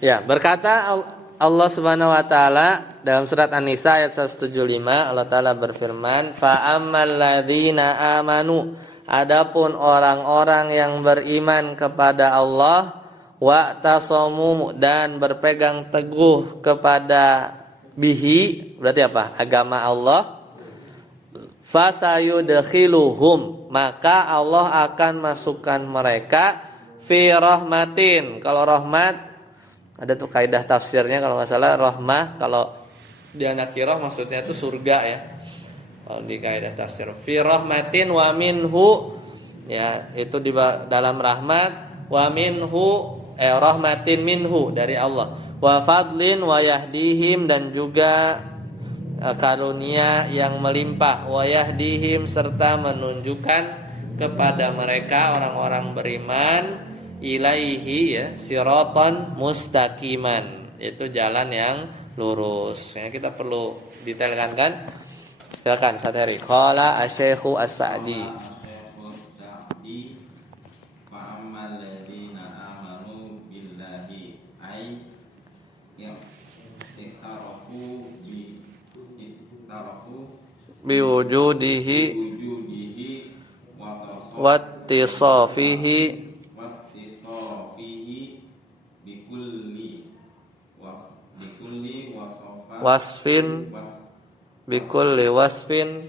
Ya, berkata Allah Subhanahu wa taala dalam surat An-Nisa ayat 175, Allah taala berfirman, "Fa ammal ladzina amanu", adapun orang-orang yang beriman kepada Allah, wa tasamu, dan berpegang teguh kepada bihi, berarti apa? Agama Allah. Fasayudkhiluhum, maka Allah akan masukkan mereka fi rahmatin. Kalau rahmat ada tuh kaidah tafsirnya kalau nggak salah, rahmah kalau dia nakirah maksudnya itu surga ya. Kalau di kaidah tafsir fi rahmatin wa minhu, ya itu di dalam rahmat, wa minhu rahmatin minhu dari Allah, wa fadlin wa yahdihim, dan juga karunia yang melimpah, wa yahdihim, serta menunjukkan kepada mereka orang-orang beriman, ilaihi, ya, siratan mustaqiman, itu jalan yang lurus. Ya, kita perlu detailkan kan? Silakan Ustaz Heri. Qala asy-Syaikhu As-Sa'di. Fa ammal ladzina amanu billahi ay Biwujudihi wa wattisafihi bikulli wasofa wasfin bikulli wasfin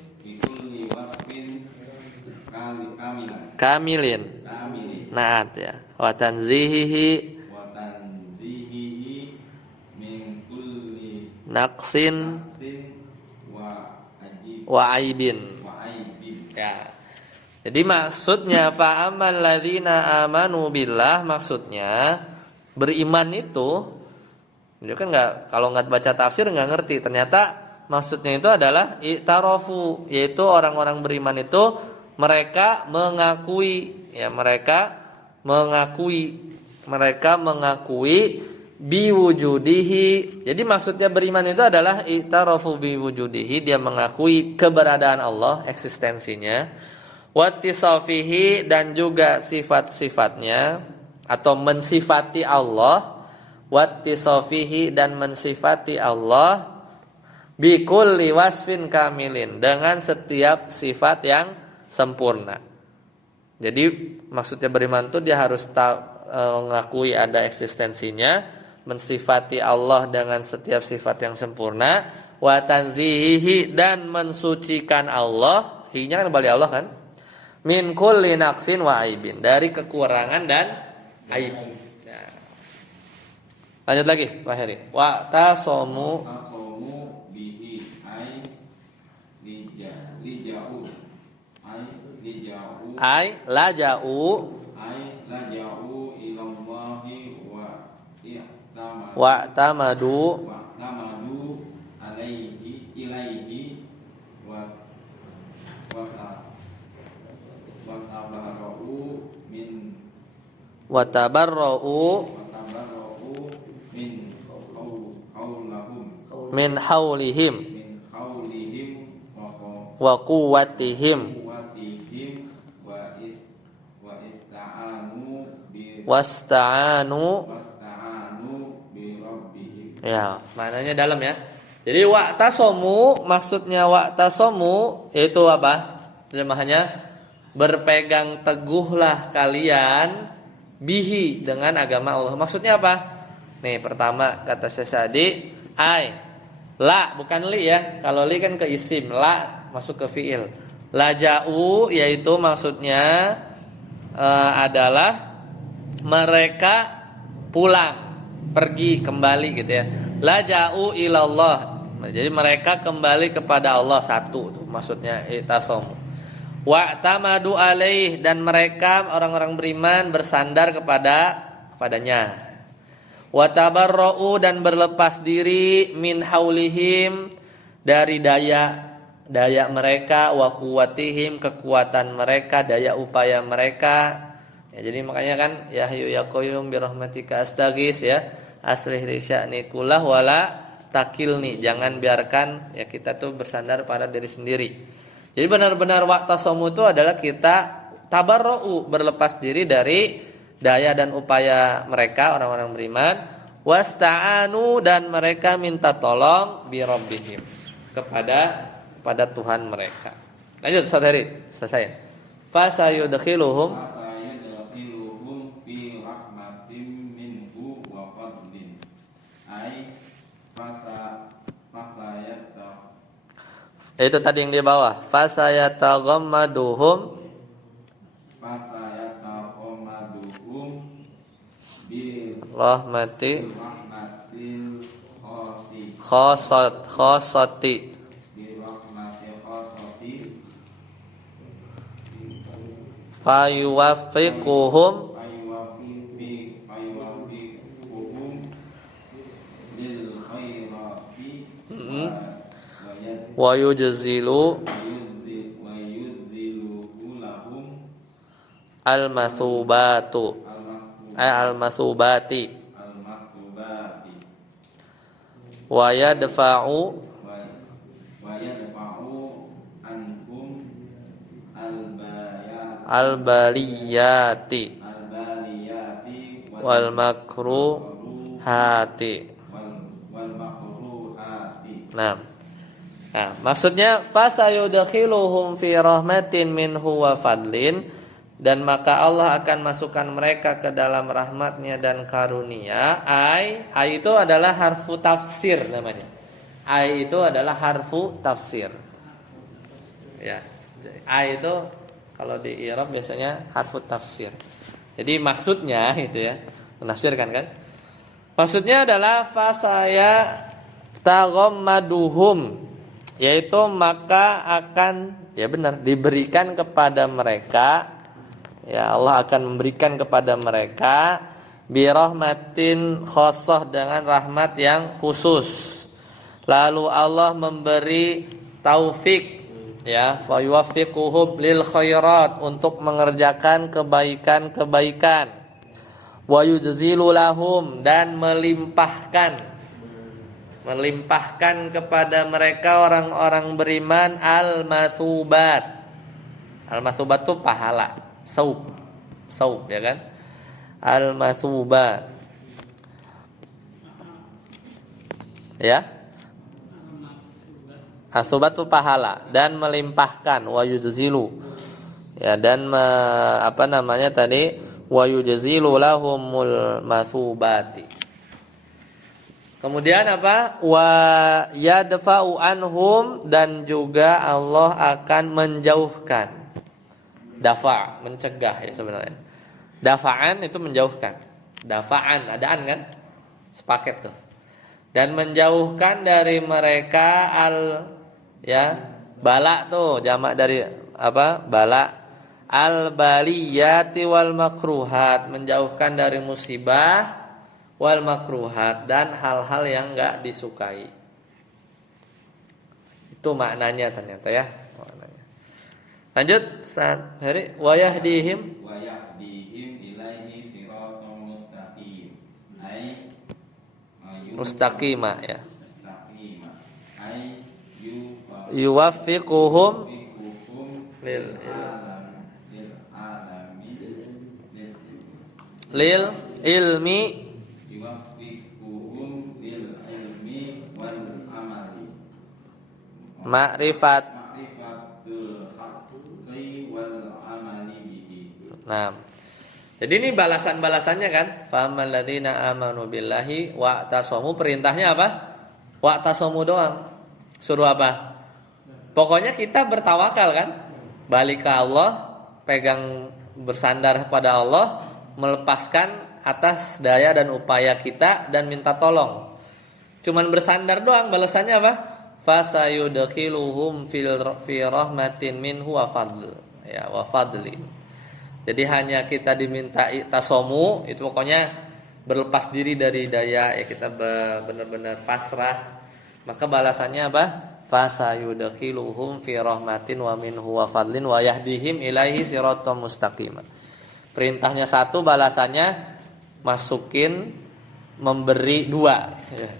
kamilin. Naat ya. Wa tanzihihi min kulli naqsin wa aibin. Ya. Jadi maksudnya fa amman ladzina amanu billah, maksudnya beriman itu dia kan kalau nggak baca tafsir nggak ngerti. Ternyata maksudnya itu adalah i'tarafu, yaitu orang-orang beriman itu mereka mengakui biwujudihi. Jadi maksudnya beriman itu adalah i'tarafu biwujudihi, dia mengakui keberadaan Allah, eksistensinya. Wattisafihi, dan juga sifat-sifatnya atau mensifati Allah. Wattisafihi, dan mensifati Allah bikulli wasfin kamilin, dengan setiap sifat yang sempurna. Jadi maksudnya beriman itu dia harus mengakui ada eksistensinya, mensifati Allah dengan setiap sifat yang sempurna, wa tanzihihi, dan mensucikan Allah, hi-nya kan kembali Allah kan, min kulli naqsin wa aibin, dari kekurangan dan aib. Nah. Lanjut lagi Pak Heri. Wa tasomu bihi ay lija'u ay laja'u ilallahi wa tamadu ilaihi wa tabarra'u min haulihim wa quwwatihim wasta'anu bi rabbihim. Ya, maknanya dalam ya. Jadi wa'tasomu, maksudnya wa'tasomu yaitu apa? Terjemahannya berpegang teguhlah kalian bihi, dengan agama Allah. Maksudnya apa? Nih, pertama kata Syekh Sa'di, la, bukan li ya. Kalau li kan ke isim, la masuk ke fiil. Laja'u yaitu maksudnya adalah mereka pulang, pergi, kembali gitu ya. Laja'u ilallah. Jadi mereka kembali kepada Allah, satu tuh maksudnya itasomu. Wa'tamadu alaih, dan mereka orang-orang beriman bersandar kepadanya. Wa tabarra'u, dan berlepas diri min haulihim, dari daya mereka, wa quwwatihim, kekuatan mereka, daya upaya mereka. Ya, jadi makanya kan ya hayyu ya qayyum bi rahmatika astaghis ya, aslih li sya'ni kullah wala takilni, jangan biarkan ya kita tuh bersandar pada diri sendiri. Jadi benar-benar wa'tasamu itu adalah kita tabarra'u, berlepas diri dari daya dan upaya mereka orang-orang beriman, wasta'anu, dan mereka minta tolong bi rabbihim, kepada Tuhan mereka. Lanjut saudari, selesai. Fa sayudkhiluhum fi rahmatin minhu wa fadlin ay fasayata. Itu tadi yang di bawah. Fasayataghammaduhum bi rahmatil khosati fayuwaffiquhum wa yujzilu al-mathubatu al-mathubati wa yadfa'u anhum al-baliyati wal makruhati. Nah, maksudnya fasayudkhiluhum fi rahmatin minhu wa fadlin, dan maka Allah akan masukkan mereka ke dalam rahmatnya dan karunia. Ai itu adalah harfu tafsir namanya. Ai itu adalah harfu tafsir. Ya. Ai itu kalau di i'rab biasanya harfu tafsir. Jadi maksudnya gitu ya, menafsirkan kan? Maksudnya adalah fasaya taghammaduhum, yaitu maka akan ya benar diberikan kepada mereka. Ya Allah akan memberikan kepada mereka birahmatin khosoh dengan rahmat yang khusus. Lalu Allah memberi taufik ya fayuwaffiquhum lil khairat untuk mengerjakan kebaikan-kebaikan. Wa yujzilu lahum dan melimpahkan kepada mereka orang-orang beriman al-masubat. Al-masubat itu pahala. Saub ya kan? Al-masubat. Ya. Asubat itu pahala dan melimpahkan wa yujzilu. Ya dan wa yujzilu lahumul masubati. Kemudian apa? Wa yadfa'u anhum dan juga Allah akan menjauhkan. Dafa, mencegah ya sebenarnya. Dafa'an itu menjauhkan. Dafa'an, adaan kan? Sepaket tuh. Dan menjauhkan dari mereka bala tuh jamak dari apa? Bala. Al-baliyati wal makruhat, menjauhkan dari musibah wal makruhat dan hal-hal yang enggak disukai. Itu maknanya ternyata ya. Lanjut, Hari wayahdihim ilaihi siratal mustaqim. Ai mustaqima ya. Mustaqima. Ai Yuwaffiquhum lil ilmi yuwaffiquhum lil ilmi wal amali. Ma'rifatul haqqi wal amali bihi. Nah, jadi ini balasan-balasannya kan. Faman ladzina amanu billahi wa tasamu, perintahnya apa? Wa tasamu doang. Suruh apa? Pokoknya kita bertawakal kan? Balik ke Allah, pegang bersandar pada Allah, melepaskan atas daya dan upaya kita dan minta tolong. Cuman bersandar doang, balasannya apa? Fasayudkhiluhum fi rahmatin minhu wa fadl. Ya, wa fadli. Jadi hanya kita diminta tasomu, itu pokoknya berlepas diri dari daya ya, kita benar-benar pasrah. Maka balasannya apa? Fasayudkhiluhum fi rahmatin wa minhu wa fadlin wa yahdihim ilaihi siratal mustaqim. Perintahnya satu, balasannya masukin, memberi dua. Ya.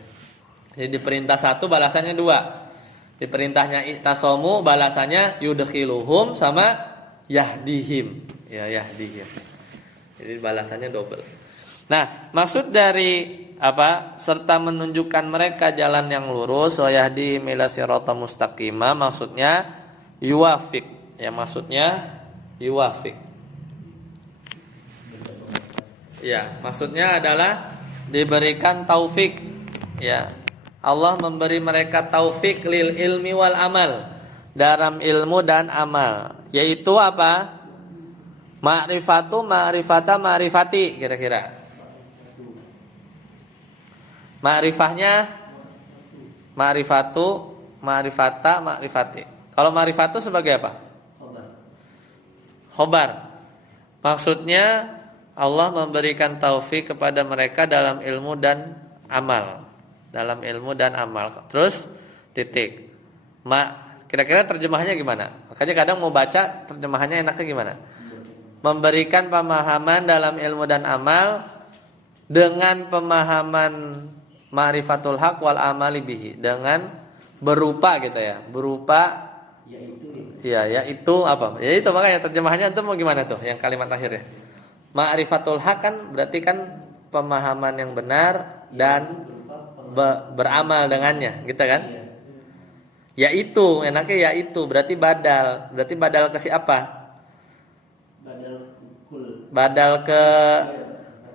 Jadi di perintah satu balasannya dua. Di perintahnya tasomu balasannya yudkhiluhum sama yahdihim. Ya yahdihim. Jadi balasannya double. Nah, maksud dari apa? Serta menunjukkan mereka jalan yang lurus, wa yahdihim ila siratal mustaqima, maksudnya yuwafiq. Ya maksudnya yuwafiq. Ya, maksudnya adalah diberikan taufik. Ya. Allah memberi mereka taufik lil ilmi wal amal, dalam ilmu dan amal. Yaitu apa? Ma'rifati kira-kira. Ma'rifahnya ma'rifati. Kalau ma'rifatu sebagai apa? Khobar. Maksudnya Allah memberikan taufik kepada mereka dalam ilmu dan amal. Terus titik. Kira-kira terjemahannya gimana? Makanya kadang mau baca terjemahannya enaknya gimana? Memberikan pemahaman dalam ilmu dan amal dengan pemahaman ma'rifatul haq wal amali bihi, dengan berupa gitu ya. Berupa yaitu apa? Yaitu makanya terjemahannya itu mau gimana tuh yang kalimat akhirnya? Ma'rifatul haq kan berarti kan pemahaman yang benar dan beramal dengannya, gitu kan? Yaitu, enaknya yaitu berarti badal. Berarti badal ke siapa? Badal ke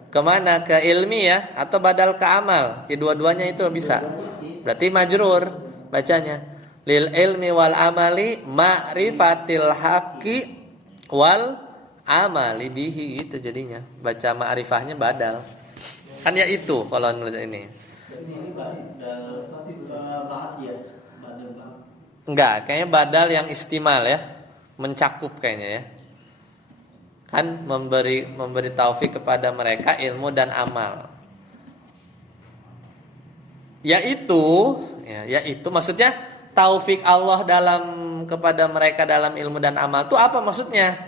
kemana? Ke ilmi ya atau badal ke amal? Ya dua-duanya itu bisa. Berarti majrur bacanya. Lil ilmi wal amali ma'rifatil haqqi wal amali bihi, itu jadinya. Baca ma'rifahnya badal. Kan ya itu kalau nulis ini. Ini badal bahagia, badal bahagia. Enggak, kayaknya badal yang istimal ya. Mencakup kayaknya ya. Kan memberi taufik kepada mereka ilmu dan amal. Yaitu maksudnya taufik Allah kepada mereka dalam ilmu dan amal itu apa maksudnya?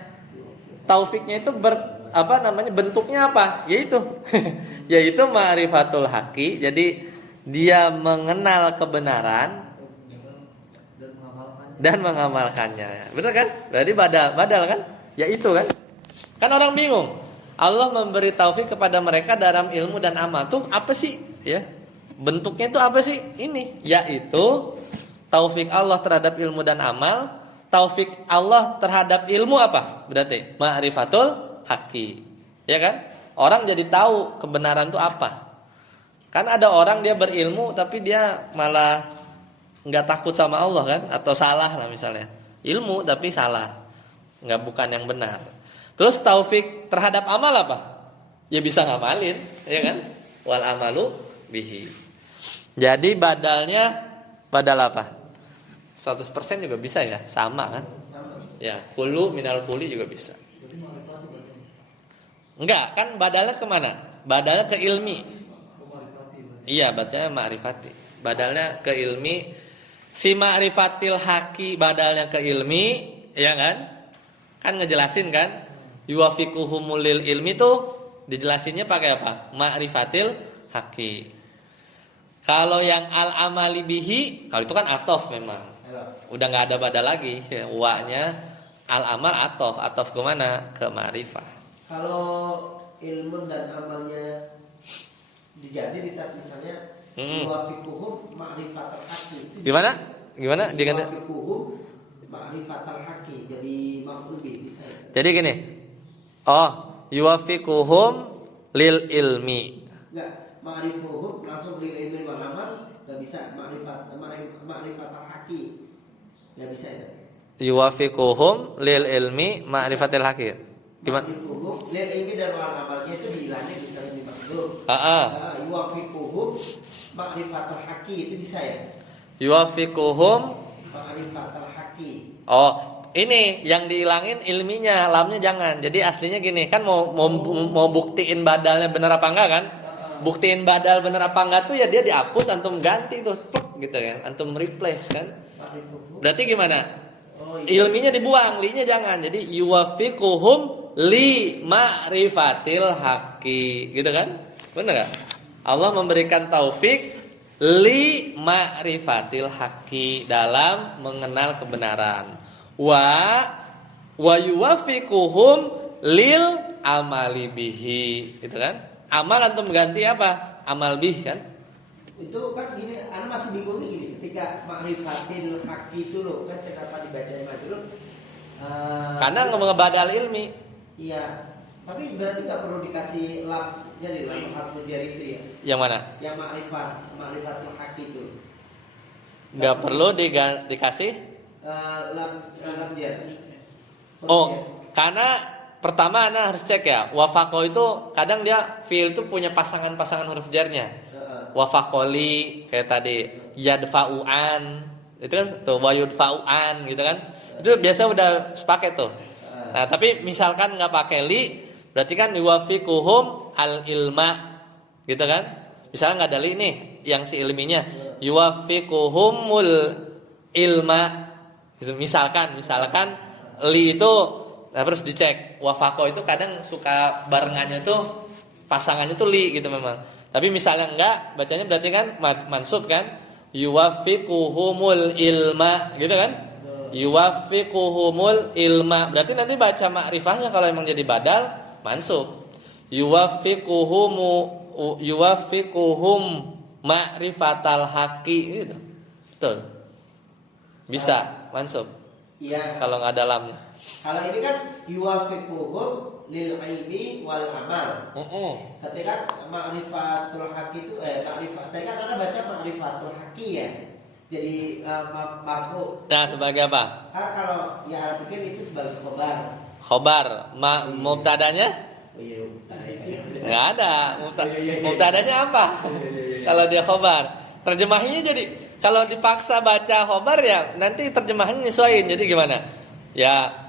Taufiknya itu bentuknya apa? Yaitu ma'rifatul haqqi. Jadi dia mengenal kebenaran dan mengamalkannya. Benar kan? Berarti badal kan? Ya itu kan? Kan orang bingung. Allah memberi taufik kepada mereka dalam ilmu dan amal. Tuh apa sih? Ya. Bentuknya itu apa sih? Ini, yaitu taufik Allah terhadap ilmu dan amal. Taufik Allah terhadap ilmu apa? Berarti ma'rifatul haqqi. Ya kan? Orang jadi tahu kebenaran itu apa. Kan ada orang dia berilmu tapi dia malah enggak takut sama Allah kan, atau salah lah misalnya. Ilmu tapi salah. Bukan yang benar. Terus taufik terhadap amal apa? Ya bisa ngamalin, ya kan? Wal amalu bihi. Jadi badalnya badal apa? 100% juga bisa ya, sama kan? Ya, kullu minal kulli juga bisa. Enggak, kan badalnya kemana? Badalnya ke ilmi. Iya, bacanya ma'rifati. Badalnya ke ilmi. Si ma'rifatil haqqi badalnya ke ilmi, ya kan? Kan ngejelasin kan? Yuwafiquhumul lil ilmi tuh dijelasinnya pakai apa? Ma'rifatil haqqi. Kalau yang al-amali bihi, kalau itu kan atof memang. Udah enggak ada badal lagi. Wa-nya al-amal atof kemana? Ke ma'rifah. Kalau ilmu dan amalnya diganti misalnya yuwafiquhum ma'rifatal haqqi. Gimana diganti? Yuwafiquhum ma'rifatal haqqi. Jadi maf'ul bih bisa. Jadi gini. Yuwafiquhum lil ilmi. Enggak, ma'rifuhum langsung lil ilmi wal amal enggak bisa. Ma'rifatal haqqi. Enggak bisa ya. Yuwafiquhum lil ilmi ma'rifatil haqqi. Gimana? Ma'rifuhum lil ilmi dan wal amalnya itu dihilangnya bisa lebih maksud. Yuwafiquhum ma'rifatal haqqi itu bisa ya. Yuwafiquhum ma'rifatal haqqi. Ini yang dihilangin ilminya, lamnya jangan. Jadi aslinya gini, kan mau buktiin badalnya benar apa enggak kan? Buktiin badal benar apa enggak tuh ya dia dihapus, antum ganti tuh, gitu kan? Antum replace kan? Berarti gimana? Ilminya dibuang, linya jangan. Jadi yuwafiquhum li ma'rifatil haqqi, gitu kan? Benar enggak? Allah memberikan taufik li ma'rifatil haqqi dalam mengenal kebenaran. Wa yuwafiquhum lil amali bihi, gitu kan? Amal antum ganti apa? Amal bih kan? Itu kan gini, ana masih bingung gini, ketika ma'rifatil haqqi itu loh, kan kenapa dibacain majrur? Karena ngebadal ilmi. Iya. Tapi berarti enggak perlu dikasih lam, jadi lam harfu jar itu ya. Yang mana? Yang ma'rifatil haqqi itu. Enggak perlu dikasih Lam jar. Karena pertama Anda harus cek ya, wafaqo itu kadang dia fi'il itu punya pasangan huruf jarnya. Wafaqoli kayak tadi, yadfa'uan, itu kan tuh wayudfa'uan gitu kan. Itu biasa udah sepaket tuh. Nah, tapi misalkan enggak pakai li, berarti kan yuwafiquhum al ilma, gitu kan? Misalnya enggak ada li nih yang si ilminya, yuwafiquhumul ilma. Gitu. Misalkan li itu harus dicek. Wafaqo itu kadang suka barengannya tuh pasangannya tuh li gitu memang. Tapi misalnya enggak, bacanya berarti kan mansub kan? Yuwafiquhumul ilma, gitu kan? Yuwafiquhumul ilma. Berarti nanti baca ma'rifahnya kalau emang jadi badal mansub. Yuwafiquhum ma'rifatal haqqi gitu. Betul. Bisa mansub. Iya. Kalau nggak ada lamnya. Kalau ini kan yuwafiquhum lil ilmi wal amal. Ketika ma'rifatul haqi itu ma'rifat. Tadi kan Anda baca ma'rifatul haqi ya. Jadi marfu. Nah, sebagai apa? Karena kalau ya Arab bikin itu sebagai khobar. Khobar. Mubtadanya? Oh iya, Nggak ada. Mubtadanya apa? Kalau dia khobar. Terjemahannya jadi kalau dipaksa baca khobar ya nanti terjemahannya nyesuaiin. Jadi gimana? Ya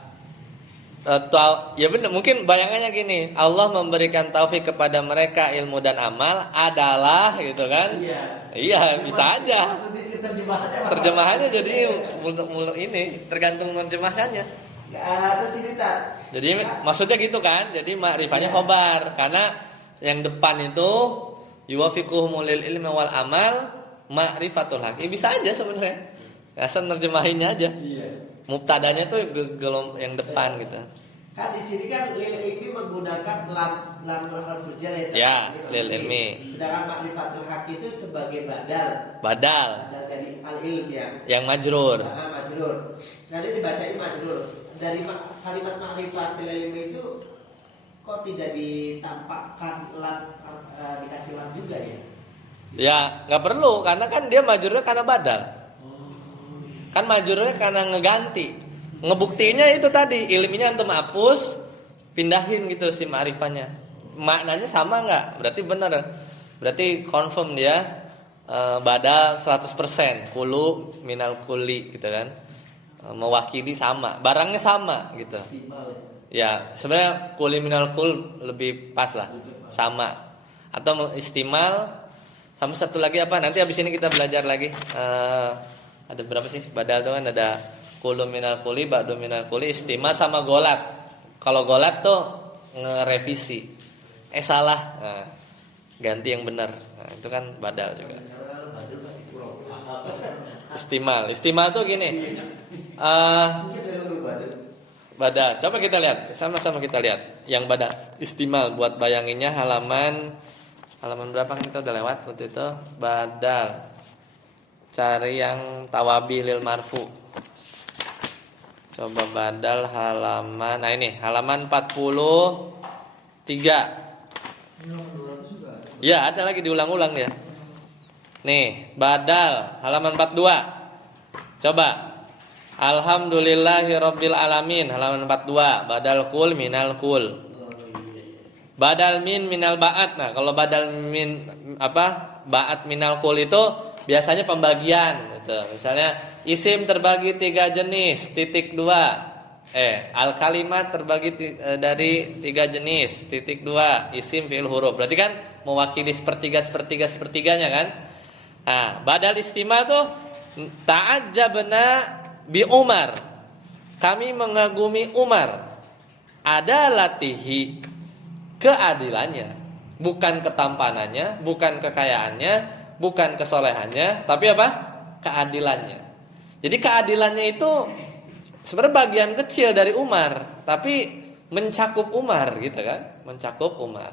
ya benar, mungkin bayangannya gini, Allah memberikan taufik kepada mereka ilmu dan amal adalah gitu kan? Iya, bisa aja. Terjemahannya jadi ini tergantung terjemahannya. Terus ini tak. Jadi maksudnya gitu kan? Jadi makrifahnya khobar karena yang depan itu yuwafiquhum lil ilmi wal amal ma'rifatul haq. Bisa aja sebenarnya. Asal nerjemahinnya aja. Mubtadanya tuh yang depan gitu. Kan di sini kan lil ilmi menggunakan lam harful jar ya, lil ilmi. Sedangkan ma'rifatul haq itu sebagai badal. Badal Dari al ilm ya. Yang majrur. Majrur. Jadi dibacain majrur. Dari kalimat ma'rifatul ilmi itu kok tidak ditampakkan lam dikasih lam juga ya? Ya, nggak perlu karena kan dia majrurnya karena badal. Kan majurnya karena ngeganti. Ngebuktinya itu tadi, ilminya antum hapus, pindahin gitu si ma'rifahnya. Maknanya sama enggak? Berarti benar. Berarti confirm dia badal 100%, kulu minal kuli gitu kan. Mewakili sama, barangnya sama gitu. Ya, sebenarnya kuli minal kul lebih pas lah. Sama. Atau istimal sama satu lagi apa? Nanti habis ini kita belajar lagi. Ada berapa sih? Badal itu kan ada kulu minal kuli, ba'du minal kuli, istima sama golat. Kalau golat tuh ngerevisi. Salah. Nah, ganti yang benar. Nah, itu kan badal juga. Istimal tuh gini. Badal. Coba kita lihat. Sama-sama kita lihat. Yang badal. Istimal buat bayanginnya halaman berapa kan kita udah lewat waktu itu. Badal. Cari yang tawabi lil marfu. Coba badal halaman. Nah ini halaman 43. Ya ada lagi diulang-ulang ya. Nih badal halaman 42. Coba Alhamdulillahirabbil alamin halaman 42. Badal kul minal kul. Badal min minal ba'at. Nah kalau badal min ba'at minal kul itu biasanya pembagian gitu. Misalnya isim terbagi 3 jenis, titik 2. Al kalimat terbagi dari 3 jenis, titik 2, isim fi'il huruf. Berarti kan mewakili sepertiganya kan? Nah, badal istima tuh ta'ajjabna bi Umar. Kami mengagumi Umar. Ada latihi keadilannya, bukan ketampanannya, bukan kekayaannya, bukan kesolehannya, tapi apa? Keadilannya. Jadi keadilannya itu sebenarnya bagian kecil dari Umar, tapi mencakup Umar gitu kan? Mencakup Umar.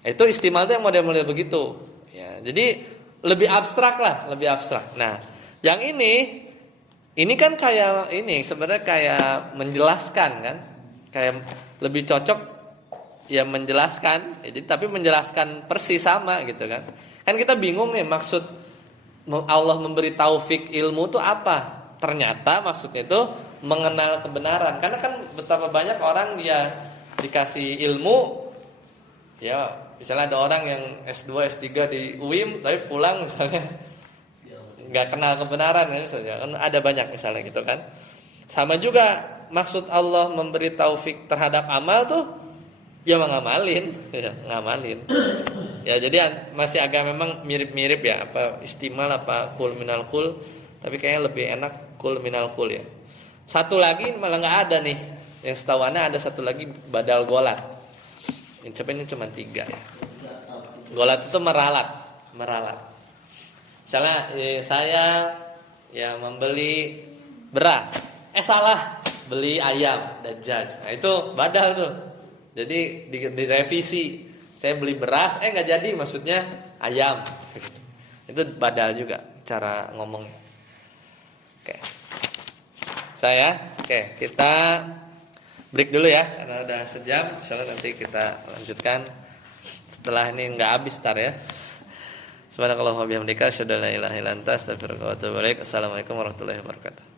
Itu istimal itu yang model-model begitu. Ya, jadi lebih abstrak lah, lebih abstrak. Nah, yang ini kan kayak ini sebenarnya kayak menjelaskan kan? Kayak lebih cocok ya menjelaskan. Jadi tapi menjelaskan persis sama gitu kan? Kan kita bingung nih maksud Allah memberi taufik ilmu itu apa? Ternyata maksudnya itu mengenal kebenaran. Karena kan betapa banyak orang dia dikasih ilmu, ya misalnya ada orang yang S2, S3 di UIM tapi pulang misalnya nggak kenal kebenaran kan misalnya. Kan ada banyak misalnya gitu kan. Sama juga maksud Allah memberi taufik terhadap amal tuh ya ngamalin, ya ngamalin. Ya jadi masih agak memang mirip-mirip ya, apa istimal apa kul minal kul, tapi kayaknya lebih enak kul minal kul ya. Satu lagi malah nggak ada nih, yang setahuannya ada satu lagi badal golat. Ini cuma 3 ya. Golat itu meralat. Misalnya saya ya membeli beras, salah beli ayam dajjaj. Nah itu badal tuh. Jadi direvisi. Saya beli beras, nggak jadi, maksudnya ayam. Itu badal juga cara ngomongnya. Oke. Kita break dulu ya karena udah sejam. Insyaallah nanti kita lanjutkan setelah ini nggak habis tar ya. Subhanakallahumma bihamdika asyhadu an la ilaha illa anta astaghfiruka wa atubu ilaik. Assalamualaikum warahmatullahi wabarakatuh.